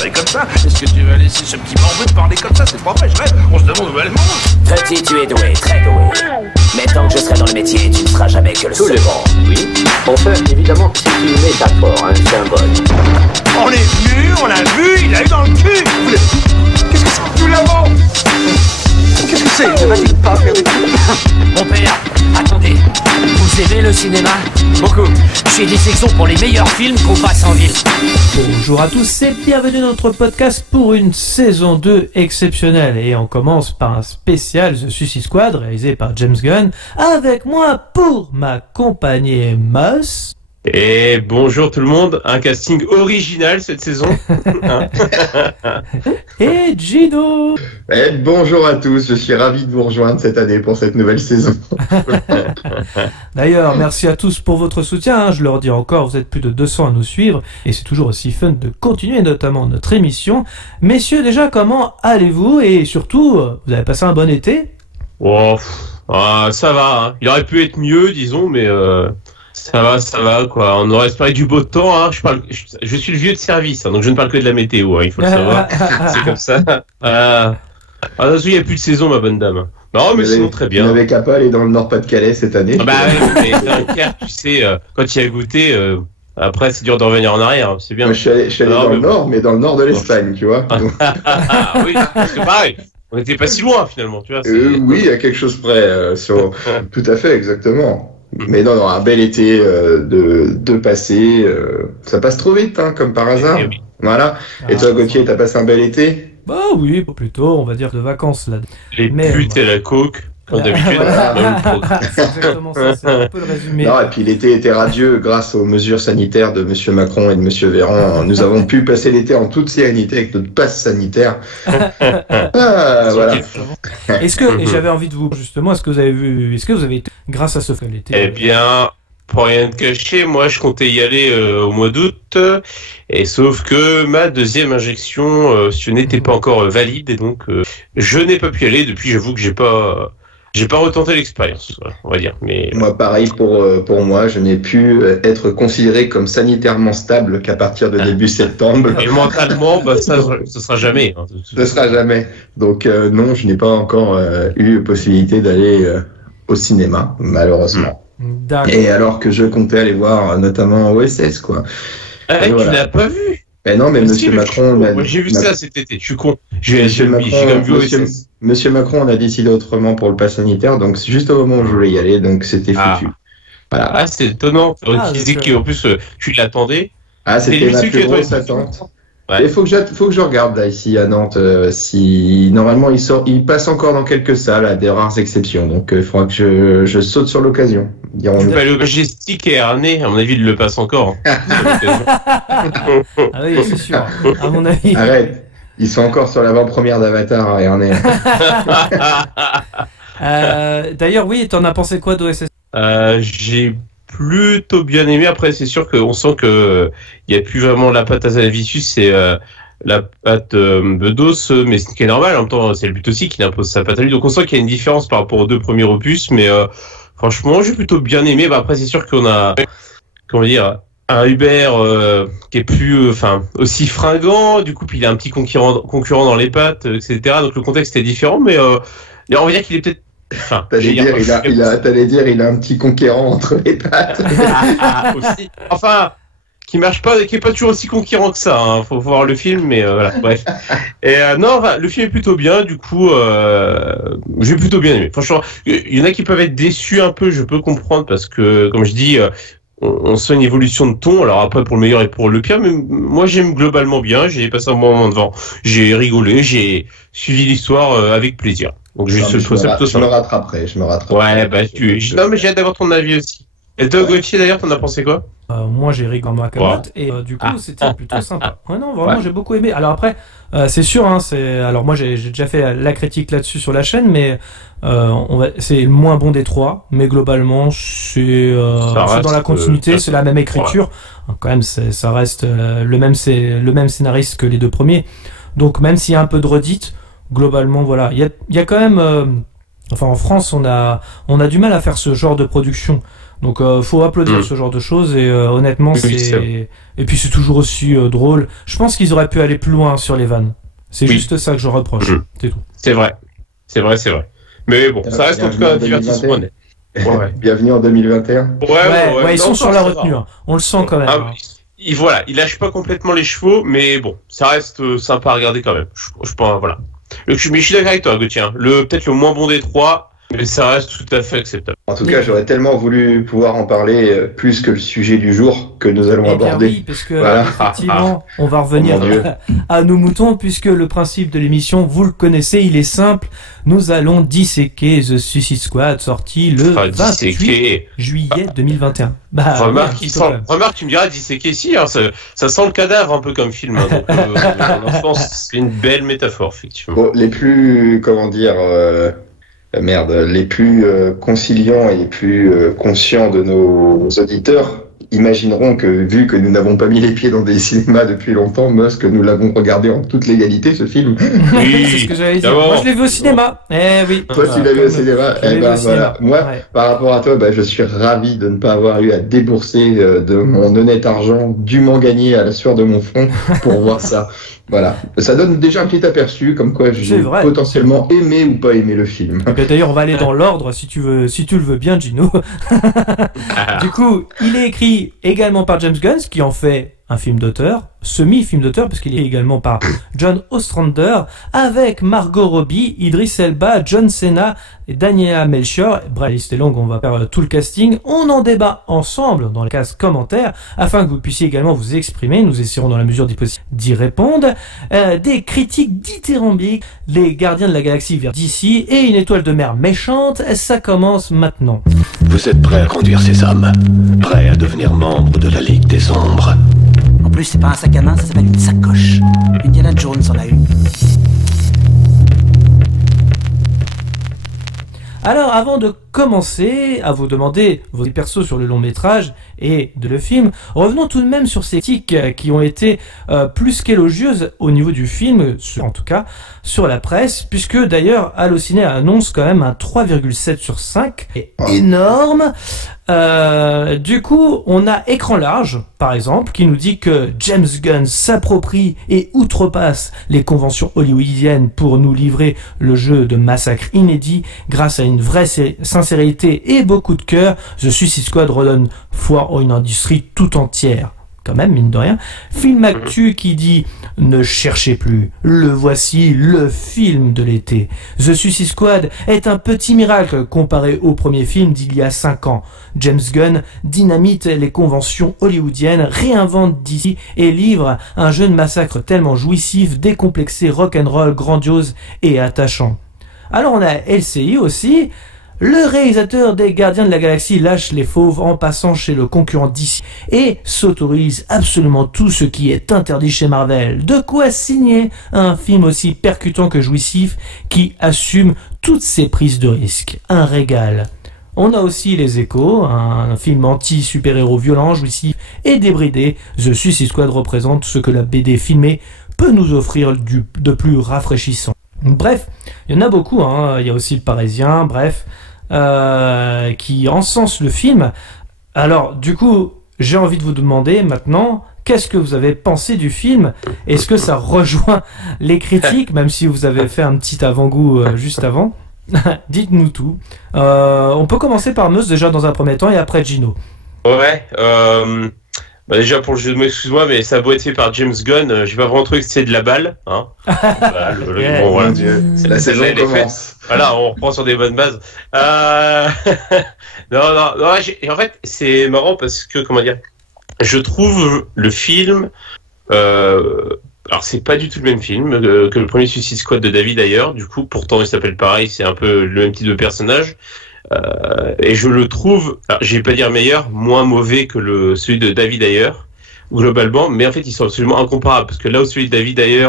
considérer comme ça? Est-ce que tu vas laisser ce petit morveux te parler comme ça? C'est pas vrai, je rêve. On se demande où elle mange. Petit, tu es doué, très doué. Mais tant que je serai dans le métier, tu ne seras jamais que le second. Oui. Enfin, évidemment, c'est une métaphore, un symbole. On est venu, on l'a vu, il a eu dans le cul. Qu'est-ce que c'est? Nous l'avons. Qu'est-ce que c'est? Ne va-t-il pas faire des trucs? Mon père, attendez. Vous aimez le cinéma? Beaucoup. J'ai des sections pour les meilleurs films qu'on passe en ville. Bonjour à tous et bienvenue dans notre podcast pour une saison 2 exceptionnelle. Et on commence par un spécial The Suicide Squad réalisé par James Gunn. Avec moi pour m'accompagner Moss. Et bonjour tout le monde, un casting original cette saison. Et Gino. Et bonjour à tous, je suis ravi de vous rejoindre cette année pour cette nouvelle saison. D'ailleurs, merci à tous pour votre soutien, je le redis encore, vous êtes plus de 200 à nous suivre et c'est toujours aussi fun de continuer notamment notre émission. Messieurs, déjà, comment allez-vous et surtout, vous avez passé un bon été? Oh, ça va, hein. Il aurait pu être mieux, disons, mais ça va, quoi. On aurait espéré du beau temps, hein. Je suis le vieux de service, hein, donc je ne parle que de la météo, hein, il faut le savoir. C'est comme ça. Il n'y a plus de saison, ma bonne dame. Non, mais sinon, très bien. Vous n'avez qu'à pas aller dans le Nord-Pas-de-Calais cette année. Bah ouais, mais Dunkerque, tu sais, quand tu y as goûté, après, c'est dur de revenir en arrière, c'est bien. Moi, je suis allé dans le Nord, mais dans le Nord de l'Espagne, tu vois. Oui, c'est pareil. On n'était pas si loin, finalement, tu vois. Oui, à quelque chose près. Tout à fait, exactement. Mais non, un bel été de passer. Ça passe trop vite, hein, comme par hasard. Oui. Voilà. Et toi, Gauthier, t'as passé un bel été? Bah oui, plutôt, on va dire de vacances là. Les putes et la coke, comme d'habitude. C'est exactement ça, c'est un peu le résumé. Non, et puis l'été était radieux grâce aux mesures sanitaires de Monsieur Macron et de Monsieur Véran. Nous avons pu passer l'été en toute sérénité avec notre passe sanitaire. Voilà. Et j'avais envie de vous, justement, est-ce que vous avez été, grâce à ce fait l'été? Eh bien, pour rien te cacher, moi je comptais y aller au mois d'août, et sauf que ma deuxième injection n'était pas encore valide, et donc je n'ai pas pu y aller. Depuis, j'avoue que j'ai pas retenté l'expérience, on va dire. Mais moi, pareil pour moi, je n'ai pu être considéré comme sanitairement stable qu'à partir de début septembre. Et mentalement, ce sera jamais. Hein. Ce sera jamais. Donc non, je n'ai pas encore eu possibilité d'aller au cinéma, malheureusement. D'accord. Et alors que je comptais aller voir notamment OSS, quoi. Tu l'as pas vu? Mais non, mais Monsieur Macron... Moi, j'ai vu ça cet été, je suis con. J'ai quand même vu OSS. Monsieur Macron, on a décidé autrement pour le pass sanitaire, donc c'est juste au moment où je voulais y aller, donc c'était foutu. Voilà. Ah, c'est étonnant. Tu disais qu'en plus, tu l'attendais. Ah, c'était ma plus grosse attente. Ouais. Il faut que je regarde là, ici à Nantes, si normalement il passe encore dans quelques salles à des rares exceptions, donc il faudra que je saute sur l'occasion. Tu peux aller au Majestic et Ernée, à mon avis, il le passe encore. Ah oui, c'est sûr, à mon avis. Arrête, ils sont encore sur l'avant-première d'Avatar à Ernée. D'ailleurs, oui, t'en as pensé quoi d'OSS? J'ai plutôt bien aimé. Après, c'est sûr qu'on sent que il y a plus vraiment la patte à Salvicius, c'est la patte Bedos, mais ce qui est normal. En même temps, c'est le but aussi qu'il impose sa patte à lui. Donc, on sent qu'il y a une différence par rapport aux deux premiers opus, mais franchement, j'ai plutôt bien aimé. Bah, après, c'est sûr qu'on a, comment dire, un Hubert qui est plus, aussi fringant. Du coup, puis il a un petit concurrent dans les pattes, etc. Donc, le contexte est différent, mais on va dire qu'il est peut-être. T'allais dire, il a un petit conquérant entre les pattes. Aussi. Enfin, qui est pas toujours aussi conquérant que ça. Hein. Faut voir le film, mais voilà. Bref. Et non, le film est plutôt bien. Du coup, j'ai plutôt bien aimé. Franchement, il y en a qui peuvent être déçus un peu. Je peux comprendre parce que, comme je dis, on sent une évolution de ton. Alors après, pour le meilleur et pour le pire, mais moi j'aime globalement bien. J'ai passé un bon moment devant. J'ai rigolé. J'ai suivi l'histoire avec plaisir. Donc je me rattraperai. Ouais, bah non, mais j'ai hâte d'avoir ton avis aussi. Et toi, Gauthier, d'ailleurs, t'en as pensé quoi? Moi, j'ai ri comme ma capote et du coup, c'était plutôt sympa. Ouais, non, vraiment, j'ai beaucoup aimé. Alors après, c'est sûr, hein, alors moi, j'ai déjà fait la critique là-dessus sur la chaîne, mais c'est le moins bon des trois. Mais globalement, c'est dans la continuité, c'est la même écriture. Voilà. Quand même, ça reste le même scénariste que les deux premiers. Donc même s'il y a un peu de redite, globalement, voilà, il y a quand même, en France, on a du mal à faire ce genre de production. Donc faut applaudir ce genre de choses et honnêtement et puis c'est toujours aussi drôle. Je pense qu'ils auraient pu aller plus loin sur les vannes. C'est juste ça que je reproche. C'est tout. C'est vrai. Mais bon, ça reste en tout cas un divertissement. Ouais. Bienvenue en 2021. Ouais, ils sont sur la retenue. Hein. On le sent quand même. Voilà, ils lâchent pas complètement les chevaux, mais bon, ça reste sympa à regarder quand même. Je pense, voilà. Mais je suis d'accord avec toi, Gauthier. Peut-être le moins bon des trois. Mais ça reste tout à fait acceptable. En tout cas, j'aurais tellement voulu pouvoir en parler plus que le sujet du jour que nous allons aborder. Oui, parce que effectivement, on va revenir à nos moutons, puisque le principe de l'émission, vous le connaissez, il est simple. Nous allons disséquer The Suicide Squad, sorti le 28 juillet 2021. Remarque, tu me diras disséquer si, hein, ça sent le cadavre un peu comme film. Hein, donc, je pense que c'est une belle métaphore, effectivement. Bon, les plus, les plus conciliants et les plus conscients de nos auditeurs imagineront que, vu que nous n'avons pas mis les pieds dans des cinémas depuis longtemps, que nous l'avons regardé en toute légalité, ce film. Oui, c'est ce que j'allais dire. Moi, je l'ai vu au cinéma. Oui. Toi, tu l'as vu au cinéma. Voilà. Moi, par rapport à toi, je suis ravi de ne pas avoir eu à débourser de mon honnête argent dûment gagné à la sueur de mon front pour voir ça. Voilà. Ça donne déjà un petit aperçu, comme quoi j'ai potentiellement aimé ou pas aimé le film. D'ailleurs, on va aller dans l'ordre, si tu le veux bien, Gino. Du coup, il est écrit également par James Gunn, qui en fait un film d'auteur, semi-film d'auteur, parce qu'il est également par John Ostrander, avec Margot Robbie, Idris Elba, John Cena et Daniela Melchior. Bref, la liste est longue, on va faire tout le casting. On en débat ensemble dans les cases commentaires, afin que vous puissiez également vous exprimer. Nous essaierons dans la mesure du possible d'y répondre. Des critiques dithyrambiques, les gardiens de la galaxie vers d'ici et une étoile de mer méchante. Ça commence maintenant. Vous êtes prêts à conduire ces hommes, prêts à devenir membre de la Ligue des Ombres. En plus, c'est pas un sac à main, ça s'appelle une sacoche. Indiana Jones en a une. Alors, avant de commencer à vous demander vos persos sur le long métrage et de le film, revenons tout de même sur ces critiques qui ont été plus qu'élogieuses au niveau du film, en tout cas sur la presse, puisque d'ailleurs Allociné annonce quand même un 3,7 sur 5, et énorme. Du coup, on a Écran Large, par exemple, qui nous dit que James Gunn s'approprie et outrepasse les conventions hollywoodiennes pour nous livrer le jeu de massacre inédit grâce à une vraie sincérité et beaucoup de cœur. The Suicide Squad redonne foi à une industrie tout entière. Quand même, mine de rien. Film Actu qui dit « Ne cherchez plus, le voici, le film de l'été. The Suicide Squad est un petit miracle comparé au premier film d'il y a 5 ans. James Gunn dynamite les conventions hollywoodiennes, réinvente DC et livre un jeu de massacre tellement jouissif, décomplexé, rock'n'roll, grandiose et attachant. » Alors on a LCI aussi. Le réalisateur des Gardiens de la Galaxie lâche les fauves en passant chez le concurrent DC et s'autorise absolument tout ce qui est interdit chez Marvel. De quoi signer un film aussi percutant que jouissif qui assume toutes ses prises de risque. Un régal. On a aussi Les Échos, un film anti-super-héros violent, jouissif et débridé. The Suicide Squad représente ce que la BD filmée peut nous offrir de plus rafraîchissant. Bref, il y en a beaucoup, hein. Il y a aussi Le Parisien, bref, qui encense le film. Alors, du coup, j'ai envie de vous demander maintenant, qu'est-ce que vous avez pensé du film? Est-ce que ça rejoint les critiques, même si vous avez fait un petit avant-goût juste avant? Dites-nous tout. On peut commencer par Meuse déjà dans un premier temps et après Gino. Ouais, déjà pour le jeu de mots, excuse-moi, mais ça a beau être fait par James Gunn, j'ai pas vraiment trouvé que c'était de la balle, hein. Bon, voilà, c'est la saison commence. Voilà, on reprend sur des bonnes bases. Non, en fait, c'est marrant parce que, comment dire, je trouve le film, alors c'est pas du tout le même film que le premier Suicide Squad de David Ayer, du coup, pourtant il s'appelle pareil, c'est un peu le même type de personnage. Et je le trouve, alors, je vais pas dire meilleur, moins mauvais que celui de David Ayer, globalement, mais en fait ils sont absolument incomparables, parce que là où celui de David Ayer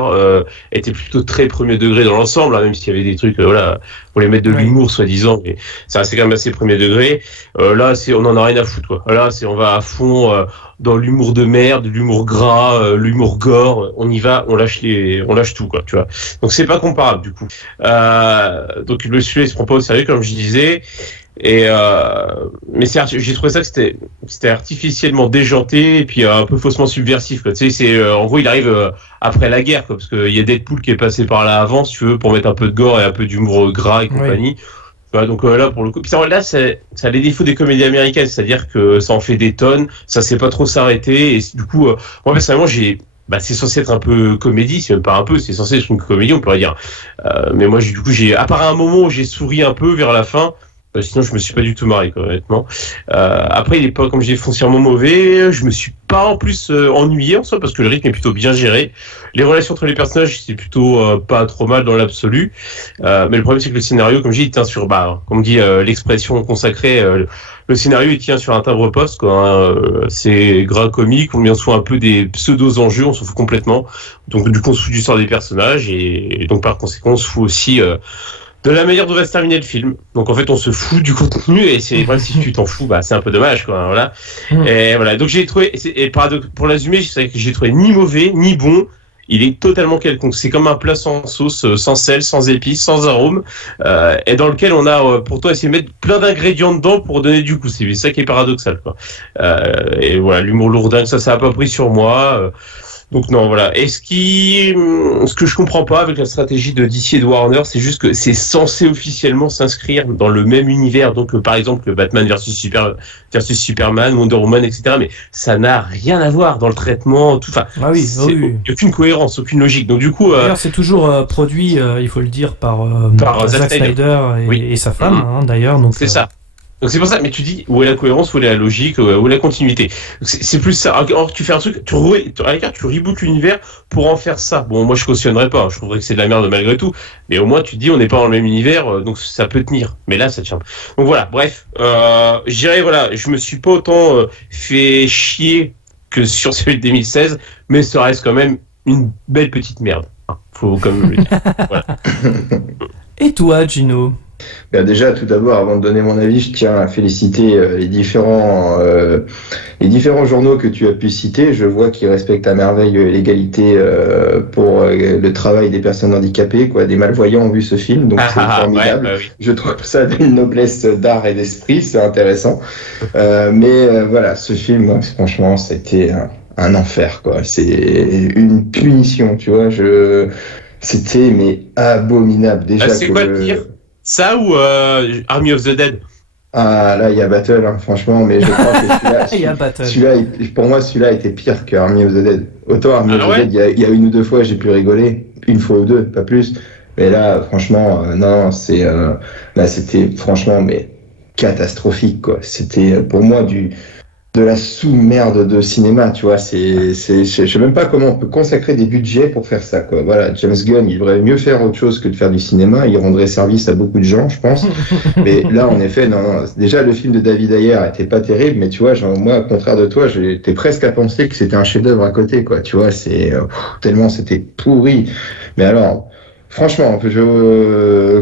était plutôt très premier degré dans l'ensemble, hein, même s'il y avait des trucs, voilà, pour les mettre de l'humour soi-disant, mais ça restait quand même assez premier degré. Là on en a rien à foutre, quoi. Là on va à fond dans l'humour de merde, l'humour gras, l'humour gore, on y va, on lâche tout, quoi, tu vois. Donc c'est pas comparable, du coup. Donc le sujet se prend pas au sérieux, comme je disais. Et mais j'ai trouvé ça que c'était artificiellement déjanté et puis un peu faussement subversif, quoi. Tu sais, c'est en gros il arrive après la guerre, quoi, parce que il y a Deadpool qui est passé par là avant, si tu veux, pour mettre un peu de gore et un peu d'humour gras et compagnie. Voilà, donc là pour le coup, puis là ça a les défauts des comédies américaines, c'est-à-dire que ça en fait des tonnes, ça sait pas trop s'arrêter, et du coup moi personnellement c'est censé être un peu comédie, c'est même pas un peu, c'est censé être une comédie, on pourrait dire. Mais moi, à part un moment où j'ai souri un peu vers la fin, sinon je me suis pas du tout marré, quoi, honnêtement. Après, il est pas, comme j'ai foncièrement mauvais, je me suis pas en plus ennuyé en soi, parce que le rythme est plutôt bien géré. Les relations entre les personnages, c'est plutôt pas trop mal dans l'absolu. Mais le problème, c'est que le scénario, comme je dis, il tient sur, comme dit l'expression consacrée, le scénario il tient sur un timbre-poste, quoi. C'est gras comique, on met en soi un peu des pseudo-enjeux, on s'en fout complètement. Donc du coup on se fout du sort des personnages et donc par conséquent on se fout aussi de la manière dont va se terminer le film. Donc en fait on se fout du contenu et c'est vrai que si tu t'en fous, c'est un peu dommage, quoi. Voilà. Et voilà. Donc j'ai trouvé, pour résumer, c'est que j'ai trouvé ni mauvais ni bon. Il est totalement quelconque. C'est comme un plat sans sauce, sans sel, sans épices, sans arôme, et dans lequel on a pourtant essayé de mettre plein d'ingrédients dedans pour donner du goût. C'est ça qui est paradoxal, quoi. Et voilà, l'humour lourdingue, ça a pas pris sur moi. Donc non, voilà. Et ce que je comprends pas avec la stratégie de DC et de Warner, c'est juste que c'est censé officiellement s'inscrire dans le même univers. Donc par exemple, le Batman versus Superman, Wonder Woman, etc. Mais ça n'a rien à voir dans le traitement. Tout. Enfin, il n'y a aucune cohérence, aucune logique. Donc du coup, d'ailleurs, c'est toujours produit, il faut le dire, par Zack Snyder et sa femme, d'ailleurs. Donc c'est ça. Donc c'est pour ça, mais tu dis où est la cohérence, où est la logique, où est la continuité. C'est plus ça. Alors tu fais un truc, tu rebootes l'univers pour en faire ça. Bon, moi je cautionnerais pas, je trouverais que c'est de la merde malgré tout, mais au moins tu te dis on n'est pas dans le même univers, donc ça peut tenir. Mais là ça tient. Donc voilà, bref, je dirais voilà, je me suis pas autant fait chier que sur celui de 2016, mais ça reste quand même une belle petite merde. Faut quand même le dire. Voilà. Et toi, Gino? Déjà, tout d'abord, avant de donner mon avis, je tiens à féliciter les différents journaux que tu as pu citer. Je vois qu'ils respectent à merveille l'égalité pour le travail des personnes handicapées, quoi. Des malvoyants ont vu ce film, donc c'est formidable. Ouais, oui. Je trouve ça d'une noblesse d'art et d'esprit, c'est intéressant. Mais voilà, ce film, franchement, c'était un enfer, quoi. C'est une punition, tu vois. C'était mais abominable déjà. C'est quoi le pire? Ça ou Army of the Dead? Ah là il y a Battle, franchement, mais je crois que celui-là pour moi celui-là était pire que Army of the Dead. Autant Army of the Dead il y a une ou deux fois j'ai pu rigoler, une fois ou deux, pas plus, mais là franchement non, là c'était franchement mais catastrophique, quoi. C'était pour moi de la sous-merde de cinéma, tu vois. Je sais même pas comment on peut consacrer des budgets pour faire ça, quoi. Voilà, James Gunn, il devrait mieux faire autre chose que de faire du cinéma. Il rendrait service à beaucoup de gens, je pense. Mais là, en effet, non. Déjà, le film de David Ayer était pas terrible, mais tu vois, moi, au contraire de toi, j'étais presque à penser que c'était un chef-d'œuvre à côté, quoi. Tu vois, tellement c'était pourri. Mais alors, franchement,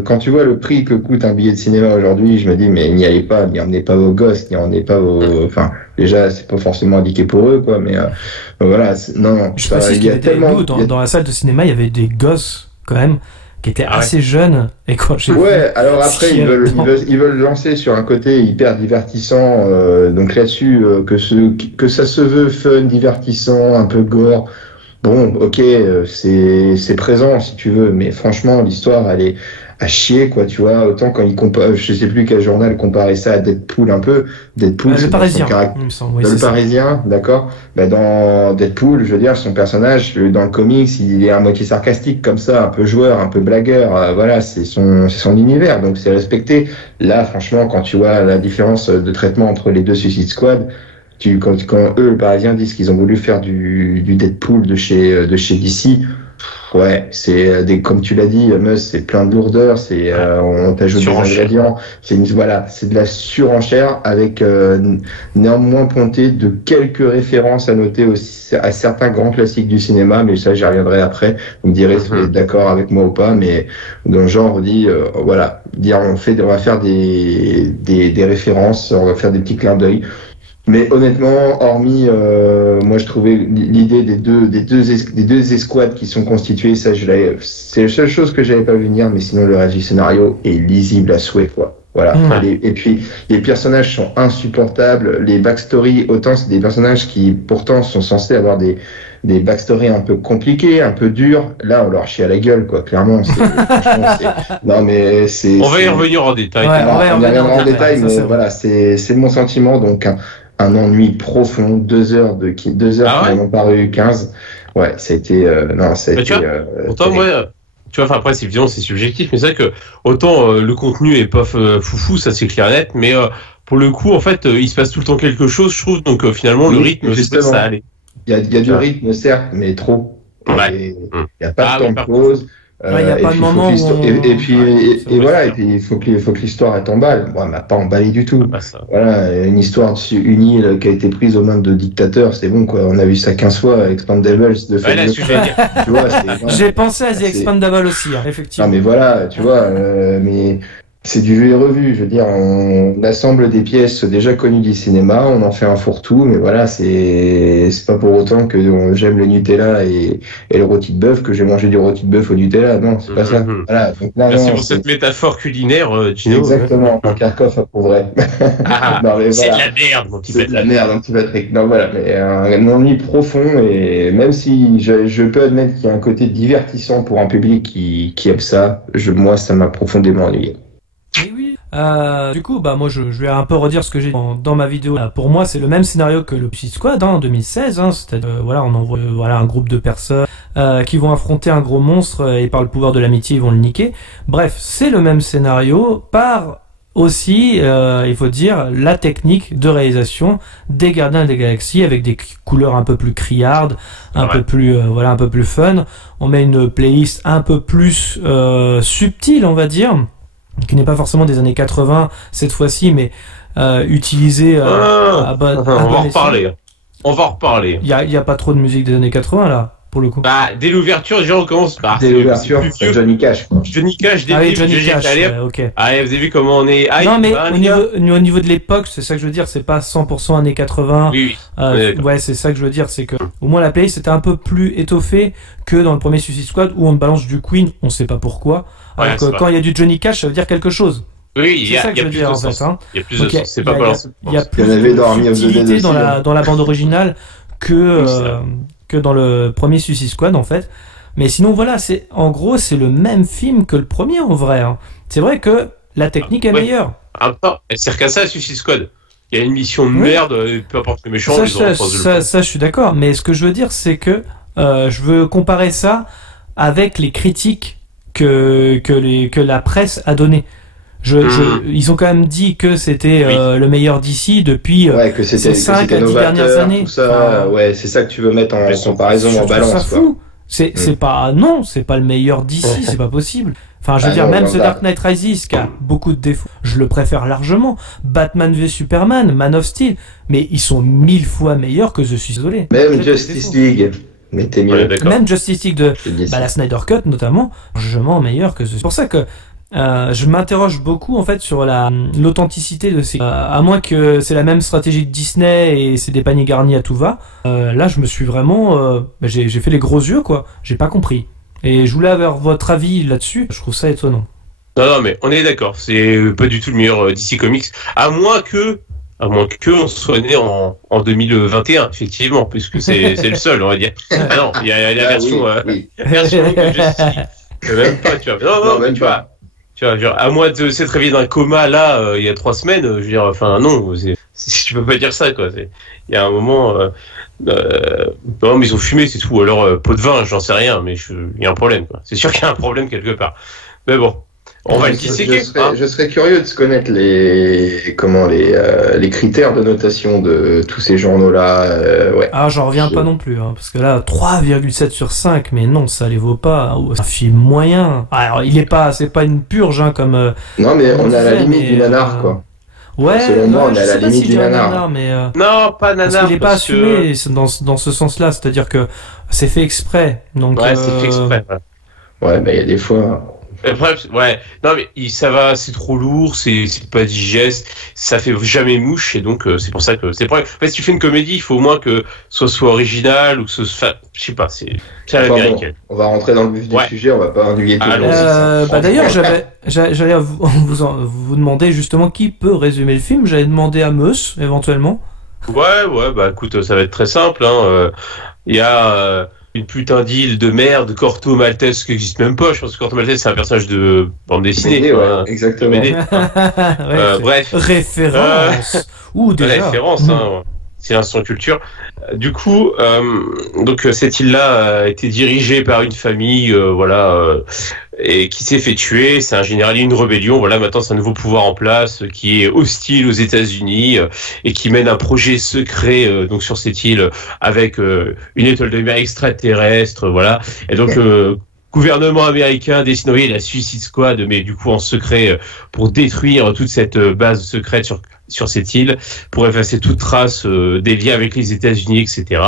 quand tu vois le prix que coûte un billet de cinéma aujourd'hui, je me dis, mais n'y allez pas, n'y emmenez pas vos gosses, n'y emmenez pas enfin, déjà, c'est pas forcément indiqué pour eux, quoi, mais voilà, non. Je précise qu'il y a tellement... Dans la salle de cinéma, il y avait des gosses, quand même, qui étaient assez jeunes, et quand j'ai alors après, ils veulent lancer sur un côté hyper divertissant, donc là-dessus, que ça se veut fun, divertissant, un peu gore. Bon, ok, c'est présent si tu veux, mais franchement l'histoire elle est à chier, quoi, tu vois. Autant quand il compare, je sais plus quel journal comparait ça à Deadpool un peu. Deadpool, le Parisien, il me semble. Oui, le Parisien, d'accord. Dans Deadpool, je veux dire, son personnage dans le comics, il est à moitié sarcastique comme ça, un peu joueur, un peu blagueur. Voilà, c'est son univers, donc c'est respecté. Là, franchement, quand tu vois la différence de traitement entre les deux Suicide Squad. Quand eux, le Parisien, disent qu'ils ont voulu faire du Deadpool de chez DC, ouais, c'est comme tu l'as dit, Meuse, c'est plein de lourdeur, on t'ajoute des ingrédients, c'est de la surenchère avec néanmoins pointé de quelques références à noter aussi à certains grands classiques du cinéma, mais ça j'y reviendrai après. Vous me direz si vous êtes d'accord avec moi ou pas, mais dans le genre on dit voilà, on va faire des références, on va faire des petits clins d'œil. Mais honnêtement, hormis, moi je trouvais l'idée des deux escouades qui sont constituées, c'est la seule chose que j'avais pas vu venir, mais sinon le reste du scénario est lisible à souhait, quoi. Voilà. Et puis, les personnages sont insupportables. Les backstories, autant c'est des personnages qui, pourtant, sont censés avoir des backstories un peu compliquées, un peu dures. Là, on leur chie à la gueule, quoi. Clairement, non, mais c'est... On va y revenir en détail. Ouais, on y reviendra en détail, mais voilà, c'est mon sentiment. Donc, un ennui profond, 2 heures qui m'ont paru 15. Ouais, ça a été, pourtant, moi, tu vois, enfin après c'est évidemment c'est subjectif, mais c'est vrai que autant le contenu est pas foufou, ça c'est clair et net, mais pour le coup en fait il se passe tout le temps quelque chose, je trouve, donc finalement le rythme ça allait. Il y a du rythme certes, mais trop. Ouais. Il y a pas de temps de pause. Il n'y a pas de moment où et puis il faut que l'histoire t'emballe. Bon, elle m'a pas emballé du tout. Voilà, une histoire une île qui a été prise aux mains de dictateurs, c'est bon quoi. On a vu ça 15 fois avec Expandables de tu vois, j'ai pensé à The Expandables aussi, effectivement. Non mais voilà, tu vois, mais c'est du vu et revu. Je veux dire, on assemble des pièces déjà connues du cinéma, on en fait un fourre-tout, mais voilà, c'est pas pour autant que j'aime le Nutella et le rôti de bœuf que j'ai mangé du rôti de bœuf au Nutella. Non, c'est pas ça. Voilà. Donc, là, merci pour cette métaphore culinaire, Gino. Exactement. Karkov approuverait. C'est de la merde, mon petit Patrick. C'est de la merde, mon petit Patrick. Non, voilà, mais un ennui profond, et même si je peux admettre qu'il y a un côté divertissant pour un public qui aime ça, moi, ça m'a profondément ennuyé. Oui. Du coup, moi, je vais un peu redire ce que j'ai dit dans ma vidéo. Pour moi, c'est le même scénario que le Suicide Squad, en 2016. C'est-à-dire, on envoie un groupe de personnes qui vont affronter un gros monstre et par le pouvoir de l'amitié, ils vont le niquer. Bref, c'est le même scénario par aussi, il faut dire, la technique de réalisation des Gardiens des Galaxies avec des couleurs un peu plus criardes, un peu plus fun. On met une playlist un peu plus subtile, on va dire, qui n'est pas forcément des années 80 cette fois-ci, mais utilisée on va en reparler. On va en reparler. Il y a pas trop de musique des années 80 là, pour le coup. Dès l'ouverture, déjà on commence par c'est Johnny Cash. Johnny Cash, Johnny Cash. Ok. Allez, vous avez vu comment on est. Non mais au niveau de l'époque, c'est ça que je veux dire, c'est pas 100% années 80. Oui. C'est ça que je veux dire, c'est que au moins la playlist était un peu plus étoffée que dans le premier Suicide Squad où on balance du Queen, on sait pas pourquoi. Alors que quand il y a du Johnny Cash, ça veut dire quelque chose. Oui, il y a plus de sens. Il y a plus de sens. C'est pas balancé. Il y a plus de subtilité dans la bande originale que dans le premier Suicide Squad en fait. Mais sinon voilà, c'est le même film que le premier en vrai. C'est vrai que la technique est meilleure. Elle sert qu'à ça, Suicide Squad. Il y a une mission de merde, peu importe le méchant. Ça, je suis d'accord. Mais ce que je veux dire, c'est que je veux comparer ça avec les critiques que la presse a donné. Ils ont quand même dit que c'était le meilleur d'ici depuis ces 5 à 10 dernières années. Tout ça, c'est ça que tu veux mettre en comparaison, en balance. C'est pas le meilleur d'ici, c'est pas possible. Enfin, je veux dire, même The Dark Knight Rises, qui a beaucoup de défauts, je le préfère largement. Batman v Superman, Man of Steel, mais ils sont 1000 fois meilleurs que The Suicide Squad. Même Justice League. Mais t'es mieux. Même Justice League de la Snyder Cut notamment, largement meilleur que c'est pour ça que je m'interroge beaucoup en fait sur l'authenticité de ces à moins que c'est la même stratégie de Disney et c'est des paniers garnis à tout va. Là je me suis vraiment j'ai fait les gros yeux quoi, j'ai pas compris. Et je voulais avoir votre avis là-dessus, je trouve ça étonnant. Non mais on est d'accord, c'est pas du tout le meilleur DC Comics, à moins que on soit né en 2021, effectivement, puisque c'est le seul, on va dire. Ah non, il y a la version version longue de Justice League. Même pas, tu vois. Non, tu vois, genre, à moins de s'être réveillé d'un coma là, il y a 3 semaines, je veux dire, enfin non, tu peux pas dire ça, quoi. Il y a un moment, non, mais ils ont fumé, c'est tout. Alors, pot de vin, j'en sais rien, mais il y a un problème, quoi. C'est sûr qu'il y a un problème quelque part. Mais bon. On va le disséquer. Je serais curieux de se connaître les critères de notation de tous ces journaux-là. J'en reviens pas non plus, parce que là, 3,7 sur 5, mais non, ça les vaut pas. C'est un film moyen. Alors, c'est pas une purge, comme. Non, mais on est à la limite du nanar, quoi. Ouais, selon moi, on est à la limite du nanar. Non, pas nanar. Parce qu'il est pas assumé dans ce sens-là, c'est-à-dire que c'est fait exprès. Donc, c'est fait exprès. Ouais, il y a des fois. Bref, ouais. Non, mais ça va, c'est trop lourd, c'est pas digeste, ça fait jamais mouche, et donc c'est pour ça que c'est le problème. En fait, si tu fais une comédie, il faut au moins que ce soit original ou que ce soit, je sais pas, c'est à l'américaine. Bon, on va rentrer dans le vif du sujet, on va pas ennuyer tout le monde. D'ailleurs, j'allais vous demander justement qui peut résumer le film. J'allais demander à Meus, éventuellement. Ouais, bah écoute, ça va être très simple. Il y a une putain d'île de merde, Corto Maltese, qui n'existe même pas. Je pense que Corto Maltese, c'est un personnage de bande dessinée. Ouais, exactement. Bref. Référence. Référence, c'est l'instant culture. Du coup, donc cette île-là a été dirigée par une famille, et qui s'est fait tuer. C'est un général, une rébellion. Voilà, maintenant c'est un nouveau pouvoir en place qui est hostile aux États-Unis et qui mène un projet secret donc sur cette île avec une étoile de mer extraterrestre. Voilà, et donc. Gouvernement américain décide d'envoyer la Suicide Squad, mais du coup en secret pour détruire toute cette base secrète sur cette île, pour effacer toute trace des liens avec les États-Unis, etc.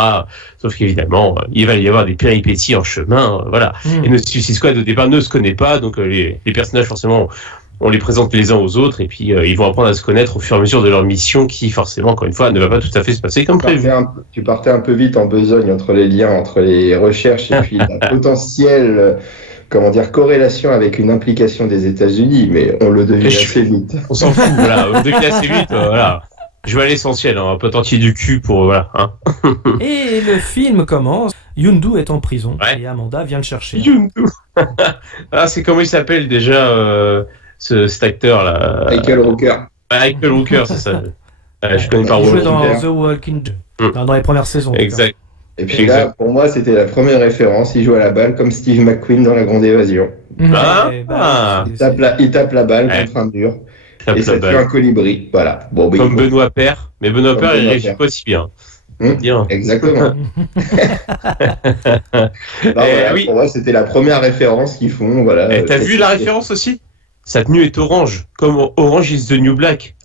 Sauf qu'évidemment, il va y avoir des péripéties en chemin, voilà. Et notre Suicide Squad au départ ne se connaît pas, donc les personnages forcément on les présente les uns aux autres et puis ils vont apprendre à se connaître au fur et à mesure de leur mission qui forcément encore une fois ne va pas tout à fait se passer comme prévu. Tu partais un peu vite en besogne entre les liens entre les recherches et puis la potentielle corrélation avec une implication des États-Unis, mais on le devine assez vite. On s'en fout, voilà, on le devine assez vite, voilà. Je vais à l'essentiel, pas tenter du cul pour voilà. Et le film commence. Yondu est en prison et Amanda vient le chercher. Yondu. C'est comment il s'appelle déjà cet acteur là. Michael Rooker. Michael Rooker, c'est ça. Je connais pas. Il jouait dans The Walking Dead, dans les premières saisons. Exact. Et puis là, pour moi, c'était la première référence. Il joue à la balle comme Steve McQueen dans La Grande Évasion. Il tape la balle contre un mur. Et ça tue un colibri. Voilà. Bon, comme Benoît Paire. Mais Benoît Paire, il réagit pas si bien. Exactement. Pour moi, c'était la première référence qu'ils font. Voilà. Et t'as vu la référence aussi ? Sa tenue est orange, comme Orange is the New Black.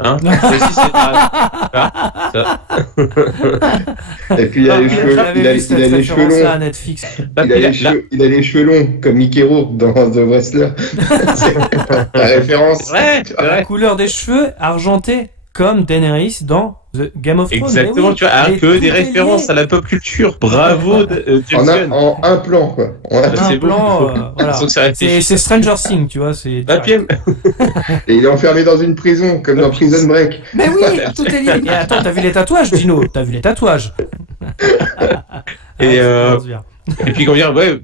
Et puis il a les cheveux, il a les cheveux longs. Il a les cheveux longs comme Mickey Rourke dans The Wrestler. C'est la référence. La couleur des cheveux argentés comme Daenerys dans The Game of Thrones. Exactement, tu vois, que des références à la pop culture. Bravo, en un plan, quoi. Un plan, voilà. C'est Stranger Things, tu vois. Et il est enfermé dans une prison, comme dans Prison Break. Mais oui, tout est lié. Et attends, t'as vu les tatouages, Dino? T'as vu les tatouages? Et puis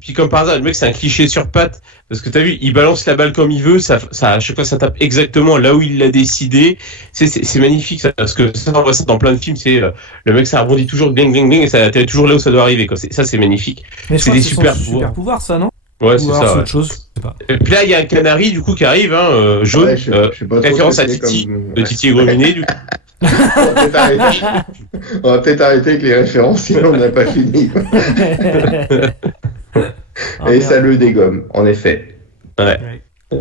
puis comme par hasard, le mec c'est un cliché sur pattes parce que t'as vu, il balance la balle comme il veut, ça à chaque fois ça tape exactement là où il l'a décidé. C'est magnifique ça, parce que ça on voit ça dans plein de films, c'est le mec ça rebondit toujours bing bing bing et ça atterrit toujours là où ça doit arriver quoi. Ça c'est magnifique. Mais c'est des super pouvoirs ça, non? Ouais, c'est ça. Autre chose. Et puis là il y a un canari du coup qui arrive jaune, référence à Titi, de Titi et Grominet du coup. On va peut-être arrêter avec les références, sinon on n'a pas fini. Et ça le dégomme, en effet. Ouais.